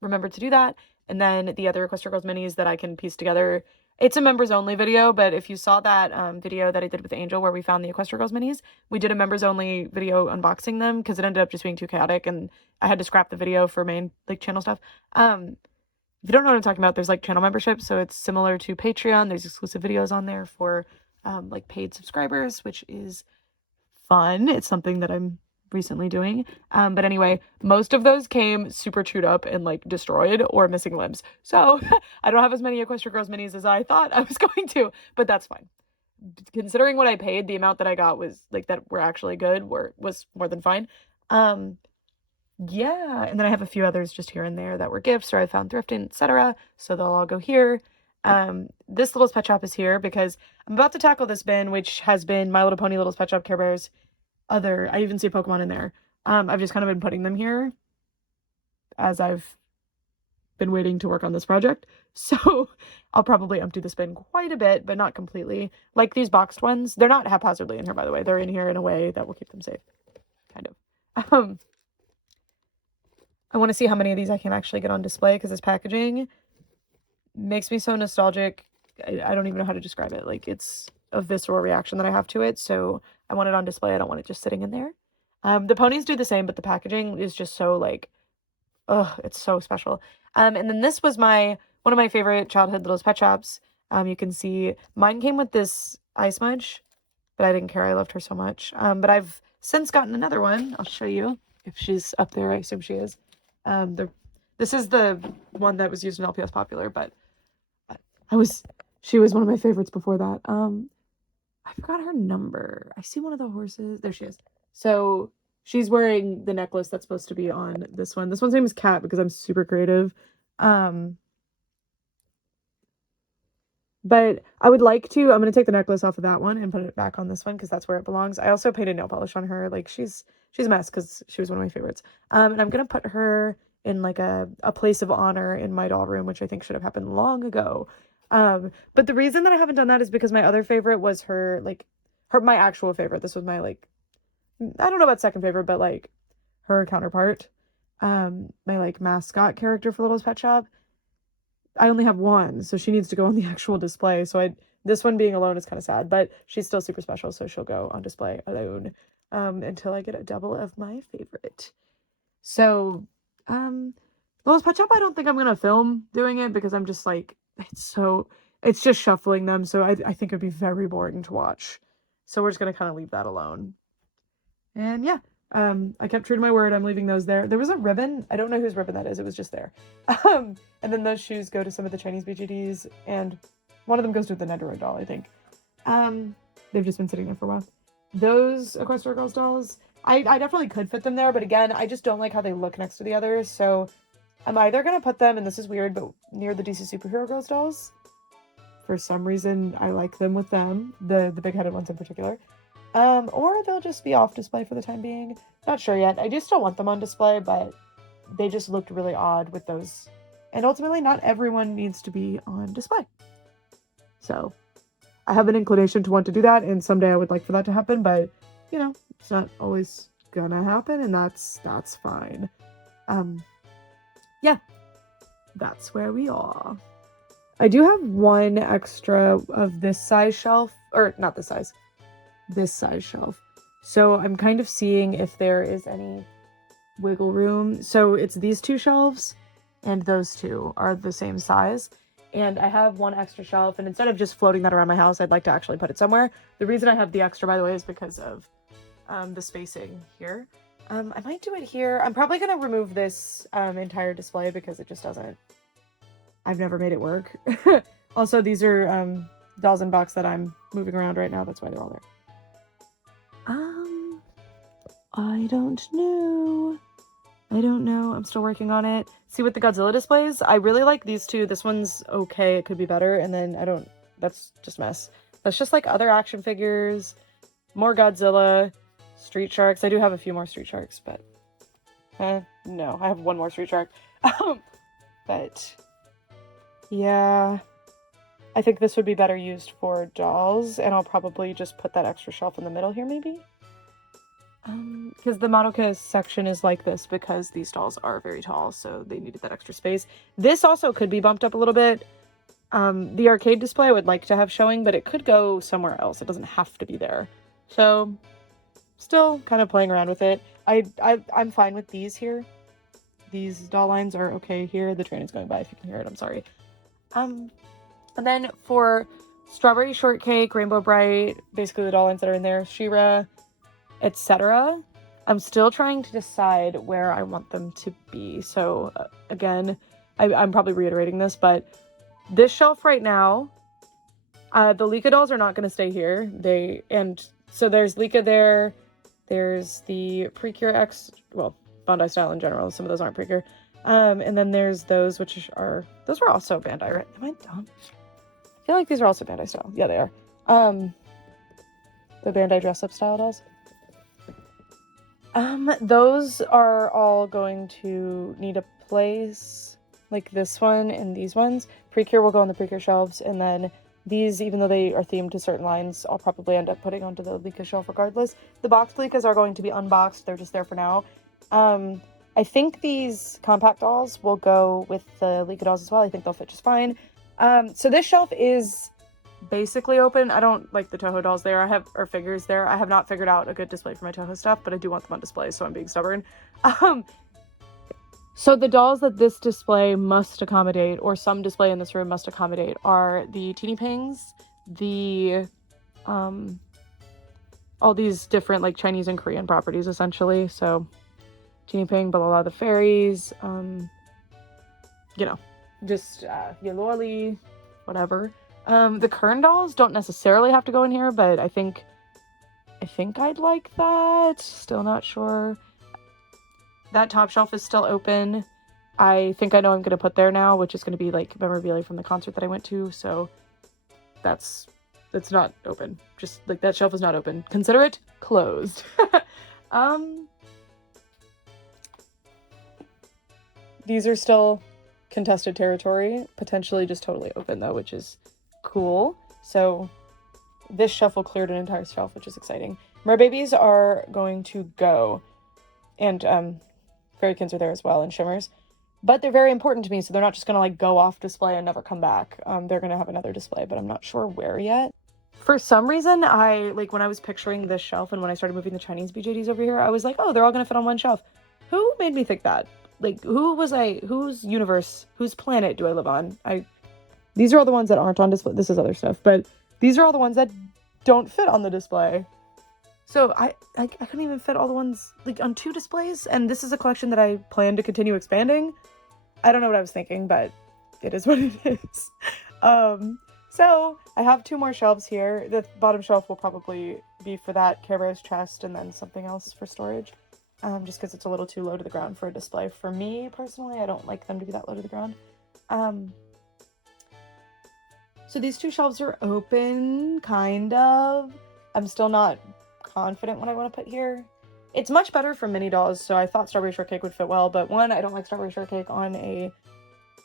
remember to do that. And then the other Equestria Girls minis that I can piece together. It's a members only video, but if you saw that video that I did with Angel where we found the Equestria Girls minis, we did a members only video unboxing them because it ended up just being too chaotic and I had to scrap the video for main like channel stuff. If you don't know what I'm talking about, there's like channel membership, so it's similar to Patreon. There's exclusive videos on there for like paid subscribers, which is fun. It's something that I'm recently doing. But anyway, most of those came super chewed up and like destroyed or missing limbs. So I don't have as many Equestria Girls minis as I thought I was going to, but that's fine. Considering what I paid, the amount that I got was like that were actually good, was more than fine. Yeah, and then I have a few others just here and there that were gifts or I found thrifting, etc. So they'll all go here. This Little's Pet Shop is here because I'm about to tackle this bin, which has been My Little Pony, Little's Pet Shop, Care Bears, I even see Pokemon in there. I've just kind of been putting them here as I've been waiting to work on this project. So I'll probably empty this bin quite a bit, but not completely. Like these boxed ones, they're not haphazardly in here, by the way. They're in here in a way that will keep them safe, kind of. I want to see how many of these I can actually get on display because this packaging makes me so nostalgic. I don't even know how to describe it. Like, it's a visceral reaction that I have to it, so I want it on display. I don't want it just sitting in there. The ponies do the same, but the packaging is just so, like, it's so special. And then this was one of my favorite childhood Littlest Pet Shops. You can see mine came with this eye smudge, but I didn't care. I loved her so much. But I've since gotten another one. I'll show you if she's up there. I assume she is. This is the one that was used in LPS Popular, but she was one of my favorites before that. I forgot her number. I see one of the horses. There she is. So she's wearing the necklace that's supposed to be on this one. This one's name is Cat because I'm super creative. But I would like to, I'm going to take the necklace off of that one and put it back on this one because that's where it belongs. I also painted nail polish on her. Like, she's a mess because she was one of my favorites. And I'm going to put her in like a place of honor in my doll room, which I think should have happened long ago. But the reason that I haven't done that is because my other favorite was my actual favorite. This was my, like, I don't know about second favorite, but like her counterpart, my like mascot character for Littlest Pet Shop. I only have one, so she needs to go on the actual display. So this one being alone is kind of sad, but she's still super special, so she'll go on display alone until I get a double of my favorite. So, Littlest Pet Shop, I don't think I'm gonna film doing it because I'm just like, it's just shuffling them, so I think it'd be very boring to watch. So we're just gonna kind of leave that alone. And yeah, I kept true to my word. I'm leaving those there. There was a ribbon. I don't know whose ribbon that is. It was just there. And then those shoes go to some of the Chinese BJDs, and one of them goes to the Nedoroid doll, I think. They've just been sitting there for a while. Those Equestria Girls dolls, I definitely could fit them there, but again, I just don't like how they look next to the others, so I'm either going to put them, and this is weird, but near the DC Superhero Girls dolls. For some reason, I like them with them, the big-headed ones in particular. Or they'll just be off display for the time being. Not sure yet. I do still want them on display, but they just looked really odd with those. And ultimately, not everyone needs to be on display. So, I have an inclination to want to do that, and someday I would like for that to happen, but, you know, it's not always gonna happen, and that's fine. Yeah. That's where we are. I do have one extra of this size shelf, or not this size. This size shelf. So I'm kind of seeing if there is any wiggle room. So it's these two shelves and those two are the same size. And I have one extra shelf, and instead of just floating that around my house, I'd like to actually put it somewhere. The reason I have the extra, by the way, is because of the spacing here. I might do it here. I'm probably going to remove this entire display because it just doesn't... I've never made it work. Also, these are dolls in box that I'm moving around right now. That's why they're all there. I don't know. I'm still working on it. See, with the Godzilla displays, I really like these two. This one's okay. It could be better. And then that's just mess. That's just like other action figures, more Godzilla, Street Sharks. I do have a few more Street Sharks, but no, I have one more Street Shark. But yeah, I think this would be better used for dolls, and I'll probably just put that extra shelf in the middle here, maybe? Because the Madoka section is like this because these dolls are very tall, so they needed that extra space. This also could be bumped up a little bit. The arcade display I would like to have showing, but it could go somewhere else. It doesn't have to be there. So, still kind of playing around with it. I'm fine with these here. These doll lines are okay here. The train is going by if you can hear it. I'm sorry. And then for Strawberry Shortcake, Rainbow Brite, basically the doll lines that are in there, She-Ra, etc. I'm still trying to decide where I want them to be. So again, I'm probably reiterating this, but this shelf right now, the Licca dolls are not going to stay here. So there's Licca there. There's the Precure X, well, Bandai style in general. Some of those aren't Precure. And then there's those those were also Bandai, right? Am I dumb? I feel like these are also Bandai style. Yeah, they are. The Bandai dress-up style dolls. Those are all going to need a place. like this one and these ones. Precure will go on the Precure shelves, and then these, even though they are themed to certain lines, I'll probably end up putting onto the Licca shelf regardless. The boxed Liccas are going to be unboxed. They're just there for now. I think these compact dolls will go with the Licca dolls as well. I think they'll fit just fine. So this shelf is basically open. I don't like the Toho dolls there. Or figures there. I have not figured out a good display for my Toho stuff, but I do want them on display, so I'm being stubborn. So the dolls that this display must accommodate, or some display in this room must accommodate, are the Teeny Pings, the, all these different, like, Chinese and Korean properties, essentially. So, Teeny Ping, blah, blah, blah, the fairies, you know, just, Yalorli, whatever. The Kern dolls don't necessarily have to go in here, but I think I'd like that. Still not sure. That top shelf is still open. I think I know I'm going to put there now, which is going to be like memorabilia from the concert that I went to. So that's not open. Just like that shelf is not open. Consider it closed. These are still contested territory, potentially just totally open though, which is cool. So this shelf will clear an entire shelf, which is exciting. Merbabies are going to go, and Fairykins are there as well, and Shimmers. But they're very important to me, so they're not just going to, like, go off display and never come back. They're going to have another display, but I'm not sure where yet. For some reason, when I was picturing this shelf and when I started moving the Chinese BJDs over here, I was like, oh, they're all going to fit on one shelf. Who made me think that? Like, whose universe, whose planet do I live on? These are all the ones that aren't on display. This is other stuff, but these are all the ones that don't fit on the display. So I couldn't even fit all the ones, like, on 2 displays, and this is a collection that I plan to continue expanding. I don't know what I was thinking, but it is what it is. So I have 2 more shelves here. The bottom shelf will probably be for that Care Bear's chest and then something else for storage, just because it's a little too low to the ground for a display. For me, personally, I don't like them to be that low to the ground. So these 2 shelves are open, kind of. I'm still not confident what I want to put here. It's much better for mini dolls, so I thought Strawberry Shortcake would fit well, but one, I don't like Strawberry Shortcake on a,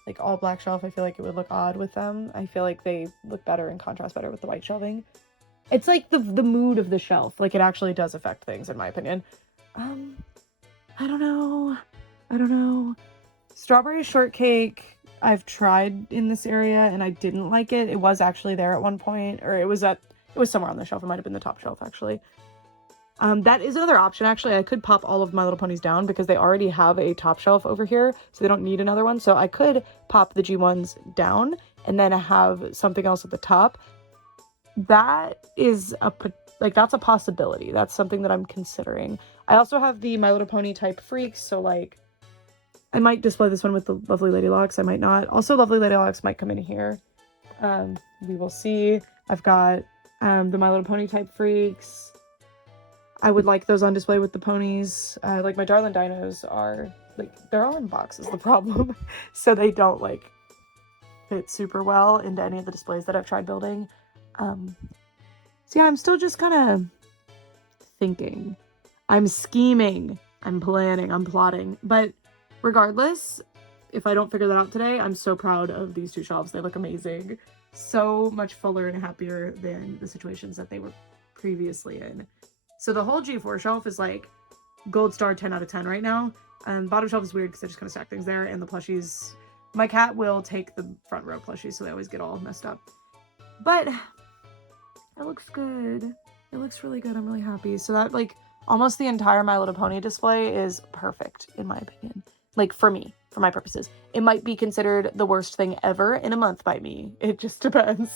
like, all black shelf. I feel like it would look odd with them. I feel like they look better and contrast better with the white shelving. It's like the mood of the shelf. Like, it actually does affect things, in my opinion. I don't know. Strawberry Shortcake, I've tried in this area, and I didn't like it. It was actually there at one point, or it was somewhere on the shelf. It might have been the top shelf, actually. That is another option, actually. I could pop all of My Little Ponies down because they already have a top shelf over here, so they don't need another one. So I could pop the G1s down and then have something else at the top. That is that's a possibility. That's something that I'm considering. I also have the My Little Pony type freaks, so, like, I might display this one with the Lovely Lady Locks. I might not. Also, Lovely Lady Locks might come in here. We will see. I've got the My Little Pony type freaks. I would like those on display with the ponies. Like, my Darling Dinos are, like, they're all in boxes, the problem. So they don't, like, fit super well into any of the displays that I've tried building. So yeah, I'm still just kind of thinking. I'm scheming. I'm planning. I'm plotting. But regardless, if I don't figure that out today, I'm so proud of these 2 shelves. They look amazing. So much fuller and happier than the situations that they were previously in. So the whole G4 shelf is, like, gold star 10 out of 10 right now. Bottom shelf is weird because I just kind of stack things there. And the plushies, my cat will take the front row plushies, so they always get all messed up. But it looks good. It looks really good. I'm really happy. So that, like, almost the entire My Little Pony display is perfect, in my opinion. Like, for me, for my purposes. It might be considered the worst thing ever in a month by me. It just depends.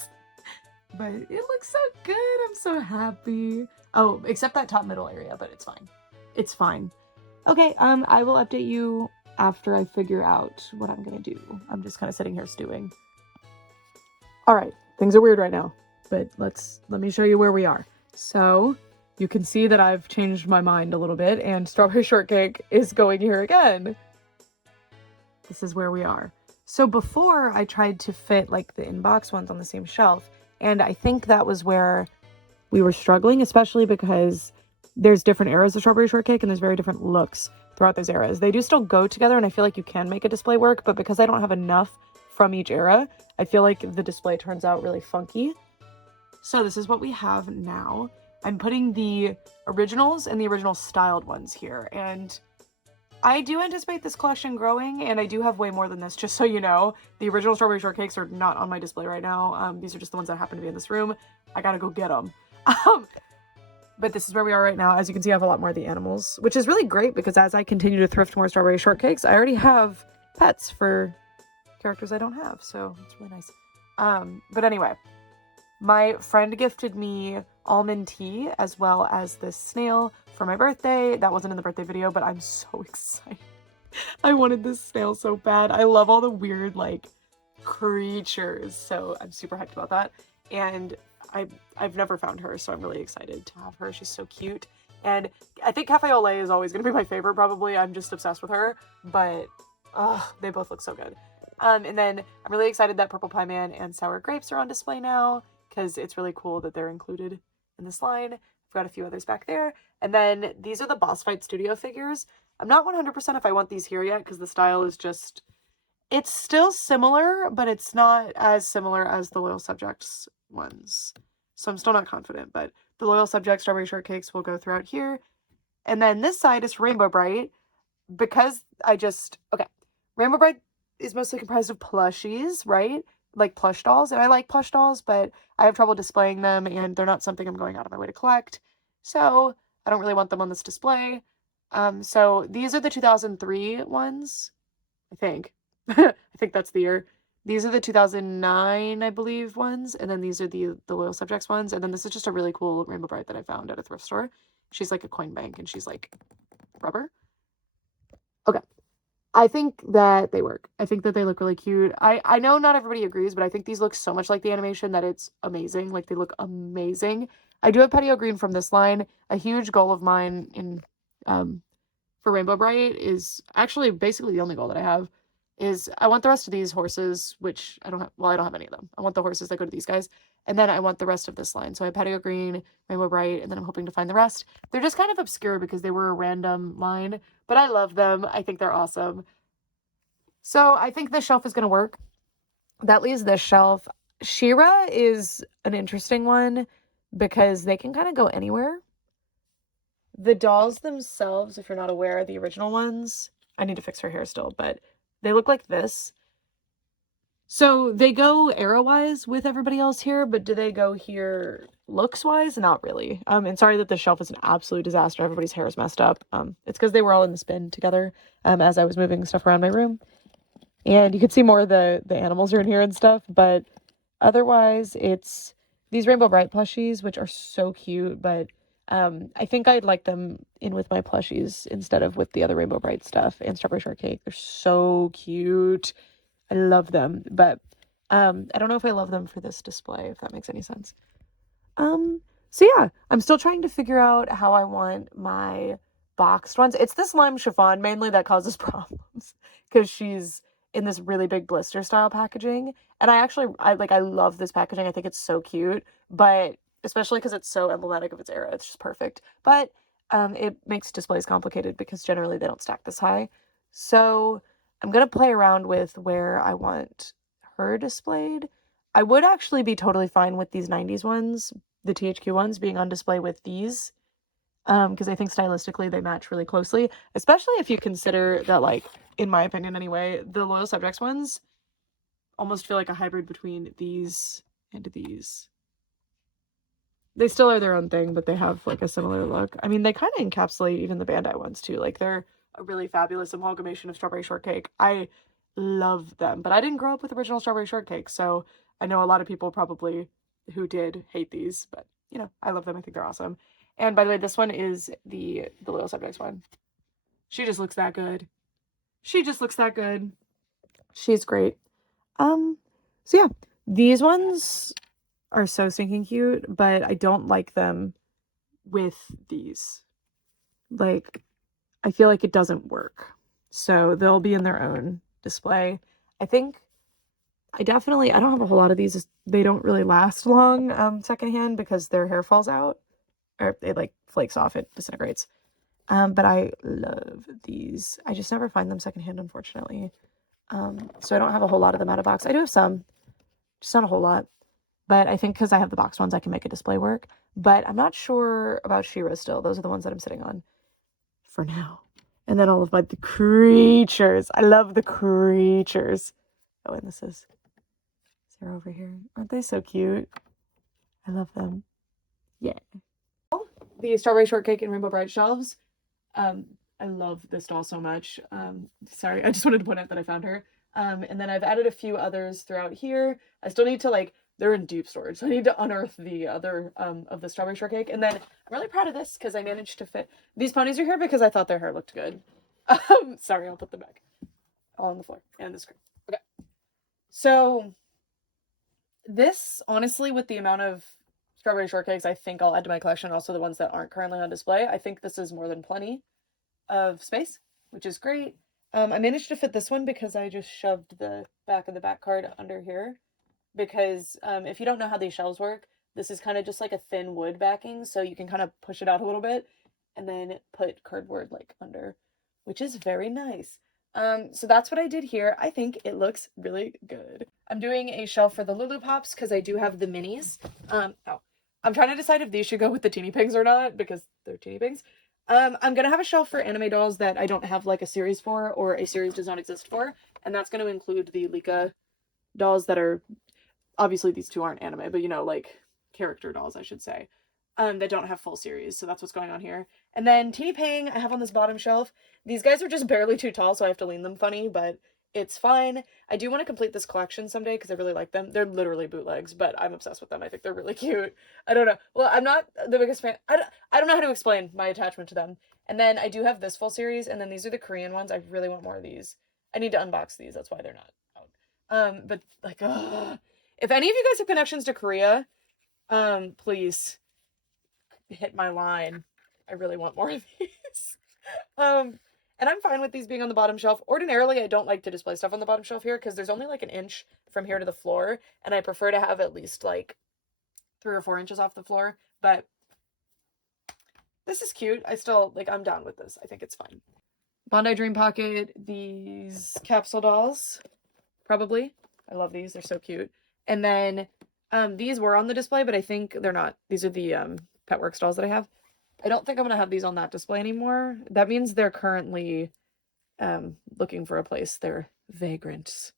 But it looks so good. I'm so happy. Oh, except that top middle area, but it's fine. It's fine. Okay, I will update you after I figure out what I'm gonna do. I'm just kind of sitting here stewing. All right, things are weird right now, but let me show you where we are. So you can see that I've changed my mind a little bit, and Strawberry Shortcake is going here again. This is where we are. So before, I tried to fit, like, the inbox ones on the same shelf, and I think that was where we were struggling, especially because there's different eras of Strawberry Shortcake, and there's very different looks throughout those eras. They do still go together, and I feel like you can make a display work, but because I don't have enough from each era, I feel like the display turns out really funky. So this is what we have now. I'm putting the originals and the original styled ones here, and I do anticipate this collection growing, and I do have way more than this, just so you know. The original Strawberry Shortcakes are not on my display right now. These are just the ones that happen to be in this room. I gotta go get them. But this is where we are right now. As you can see, I have a lot more of the animals, which is really great because as I continue to thrift more Strawberry Shortcakes, I already have pets for characters I don't have, so it's really nice. But anyway, my friend gifted me almond tea as well as this snail for my birthday. That wasn't in the birthday video, but I'm so excited. I wanted this snail so bad. I love all the weird, like, creatures, so I'm super hyped about that. And I've never found her, so I'm really excited to have her. She's so cute. And I think Cafe au Lait is always going to be my favorite, probably. I'm just obsessed with her, but they both look so good. And then I'm really excited that Purple Pie Man and Sour Grapes are on display now, because it's really cool that they're included in this line. I've got a few others back there. And then these are the Boss Fight Studio figures. I'm not 100% if I want these here yet, because the style is just... It's still similar, but it's not as similar as the Loyal Subjects ones. So I'm still not confident, but the Loyal Subject Strawberry Shortcakes will go throughout here. And then this side is Rainbow Brite, because okay, Rainbow Brite is mostly comprised of plushies, right? Like plush dolls, and I like plush dolls, but I have trouble displaying them, and they're not something I'm going out of my way to collect. So I don't really want them on this display. So these are the 2003 ones, I think. I think that's the year. These are the 2009, I believe, ones, and then these are the Loyal Subjects ones, and then this is just a really cool Rainbow Brite that I found at a thrift store. She's like a coin bank, and she's like rubber. Okay. I think that they work. I think that they look really cute. I know not everybody agrees, but I think these look so much like the animation that it's amazing. Like, they look amazing. I do have Petio Green from this line. A huge goal of mine in for Rainbow Brite is actually basically the only goal that I have is I want the rest of these horses, which I don't have. Well, I don't have any of them. I want the horses that go to these guys. And then I want the rest of this line. So I have Petio Green, Rainbow Brite, and then I'm hoping to find the rest. They're just kind of obscure because they were a random line, but I love them. I think they're awesome. So I think this shelf is going to work. That leaves this shelf. She-Ra is an interesting one because they can kind of go anywhere. The dolls themselves, if you're not aware, the original ones, I need to fix her hair still, but they look like this. So they go era-wise with everybody else here, but do they go here looks-wise? Not really. And sorry that this shelf is an absolute disaster. Everybody's hair is messed up. It's because they were all in the bin together as I was moving stuff around my room. And you can see more of the animals are in here and stuff, but otherwise it's these Rainbow Brite plushies, which are so cute, but I think I'd like them in with my plushies instead of with the other Rainbow Brite stuff and Strawberry Shortcake. They're so cute. I love them, but I don't know if I love them for this display, if that makes any sense. So yeah, I'm still trying to figure out how I want my boxed ones. It's this lime chiffon mainly that causes problems because she's in this really big blister style packaging. And I love this packaging. I think it's so cute, but especially because it's so emblematic of its era, it's just perfect. But it makes displays complicated because generally they don't stack this high. So I'm going to play around with where I want her displayed. I would actually be totally fine with these 90s ones, the THQ ones, being on display with these. Because I think stylistically they match really closely, especially if you consider that, like, in my opinion anyway, the Loyal Subjects ones almost feel like a hybrid between these and these. They still are their own thing, but they have, like, a similar look. I mean, they kind of encapsulate even the Bandai ones, too. Like, they're a really fabulous amalgamation of Strawberry Shortcake. I love them, but I didn't grow up with original Strawberry Shortcake, so I know a lot of people probably who did hate these, but, you know, I love them. I think they're awesome. And by the way, this one is the Loyal Subjects one. She just looks that good. She just looks that good. She's great. So yeah, these ones are so stinking cute, but I don't like them with these. Like, I feel like it doesn't work. So they'll be in their own display. I think I don't have a whole lot of these. They don't really last long secondhand because their hair falls out. or it like flakes off, it disintegrates. But I love these. I just never find them secondhand, unfortunately. So I don't have a whole lot of them out of box. I do have some, just not a whole lot. But I think because I have the boxed ones, I can make a display work. But I'm not sure about She-Ra still. Those are the ones that I'm sitting on for now. And then all of the creatures. I love the creatures. Oh, and this is Sarah over here. Aren't they so cute? I love them. Yeah. The Strawberry Shortcake and Rainbow Brite shelves. I love this doll so much. Sorry, I just wanted to point out that I found her. And then I've added a few others throughout here. I still need to they're in deep storage, so I need to unearth the other of the Strawberry Shortcake. And then I'm really proud of this because I managed to fit these ponies are here because I thought their hair looked good. Sorry, I'll put them back all on the floor and the screen. Okay, so this honestly, with the amount of Strawberry Shortcakes I think I'll add to my collection, also the ones that aren't currently on display, I think this is more than plenty of space, which is great. I managed to fit this one because I just shoved the back of the back card under here. Because if you don't know how these shelves work, this is kind of just like a thin wood backing, so you can kind of push it out a little bit and then put cardboard under, which is very nice. So that's what I did here. I think it looks really good. I'm doing a shelf for the Lulu Pops because I do have the minis. I'm trying to decide if these should go with the teeny pigs or not because they're teeny pigs. I'm gonna have a shelf for anime dolls that I don't have a series for or a series does not exist for, and that's gonna include the Licca dolls that are obviously these two aren't anime, but character dolls, I should say, that don't have full series. So that's what's going on here. And then Teeny Pang I have on this bottom shelf. These guys are just barely too tall, so I have to lean them funny, but it's fine. I do want to complete this collection someday because I really like them. They're literally bootlegs, but I'm obsessed with them. I think they're really cute. I don't know. Well, I'm not the biggest fan. I don't know how to explain my attachment to them. And then I do have this full series, and then these are the Korean ones. I really want more of these. I need to unbox these. That's why they're not out. But if any of you guys have connections to Korea, please hit my line. I really want more of these. And I'm fine with these being on the bottom shelf. Ordinarily, I don't like to display stuff on the bottom shelf here because there's only an inch from here to the floor, and I prefer to have at least 3 or 4 inches off the floor. But this is cute. I still I'm down with this. I think it's fine. Bondi Dream Pocket, these capsule dolls, probably. I love these. They're so cute. And then these were on the display, but I think they're not. These are the Petworks dolls that I have. I don't think I'm going to have these on that display anymore. That means they're currently looking for a place. They're vagrants.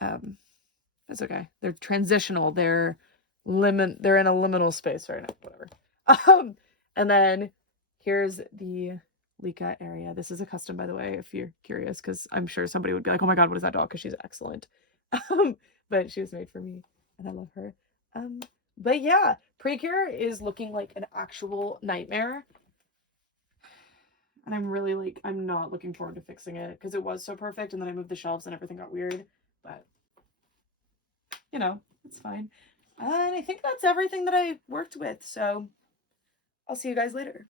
That's okay. They're transitional. They're in a liminal space right now. Whatever. And then here's the Licca area. This is a custom, by the way, if you're curious, because I'm sure somebody would be like, oh my god, what is that doll? Because she's excellent. But she was made for me, and I love her. But yeah, Precure is looking like an actual nightmare. And I'm really I'm not looking forward to fixing it because it was so perfect, and then I moved the shelves and everything got weird. But it's fine. And I think that's everything that I worked with. So I'll see you guys later.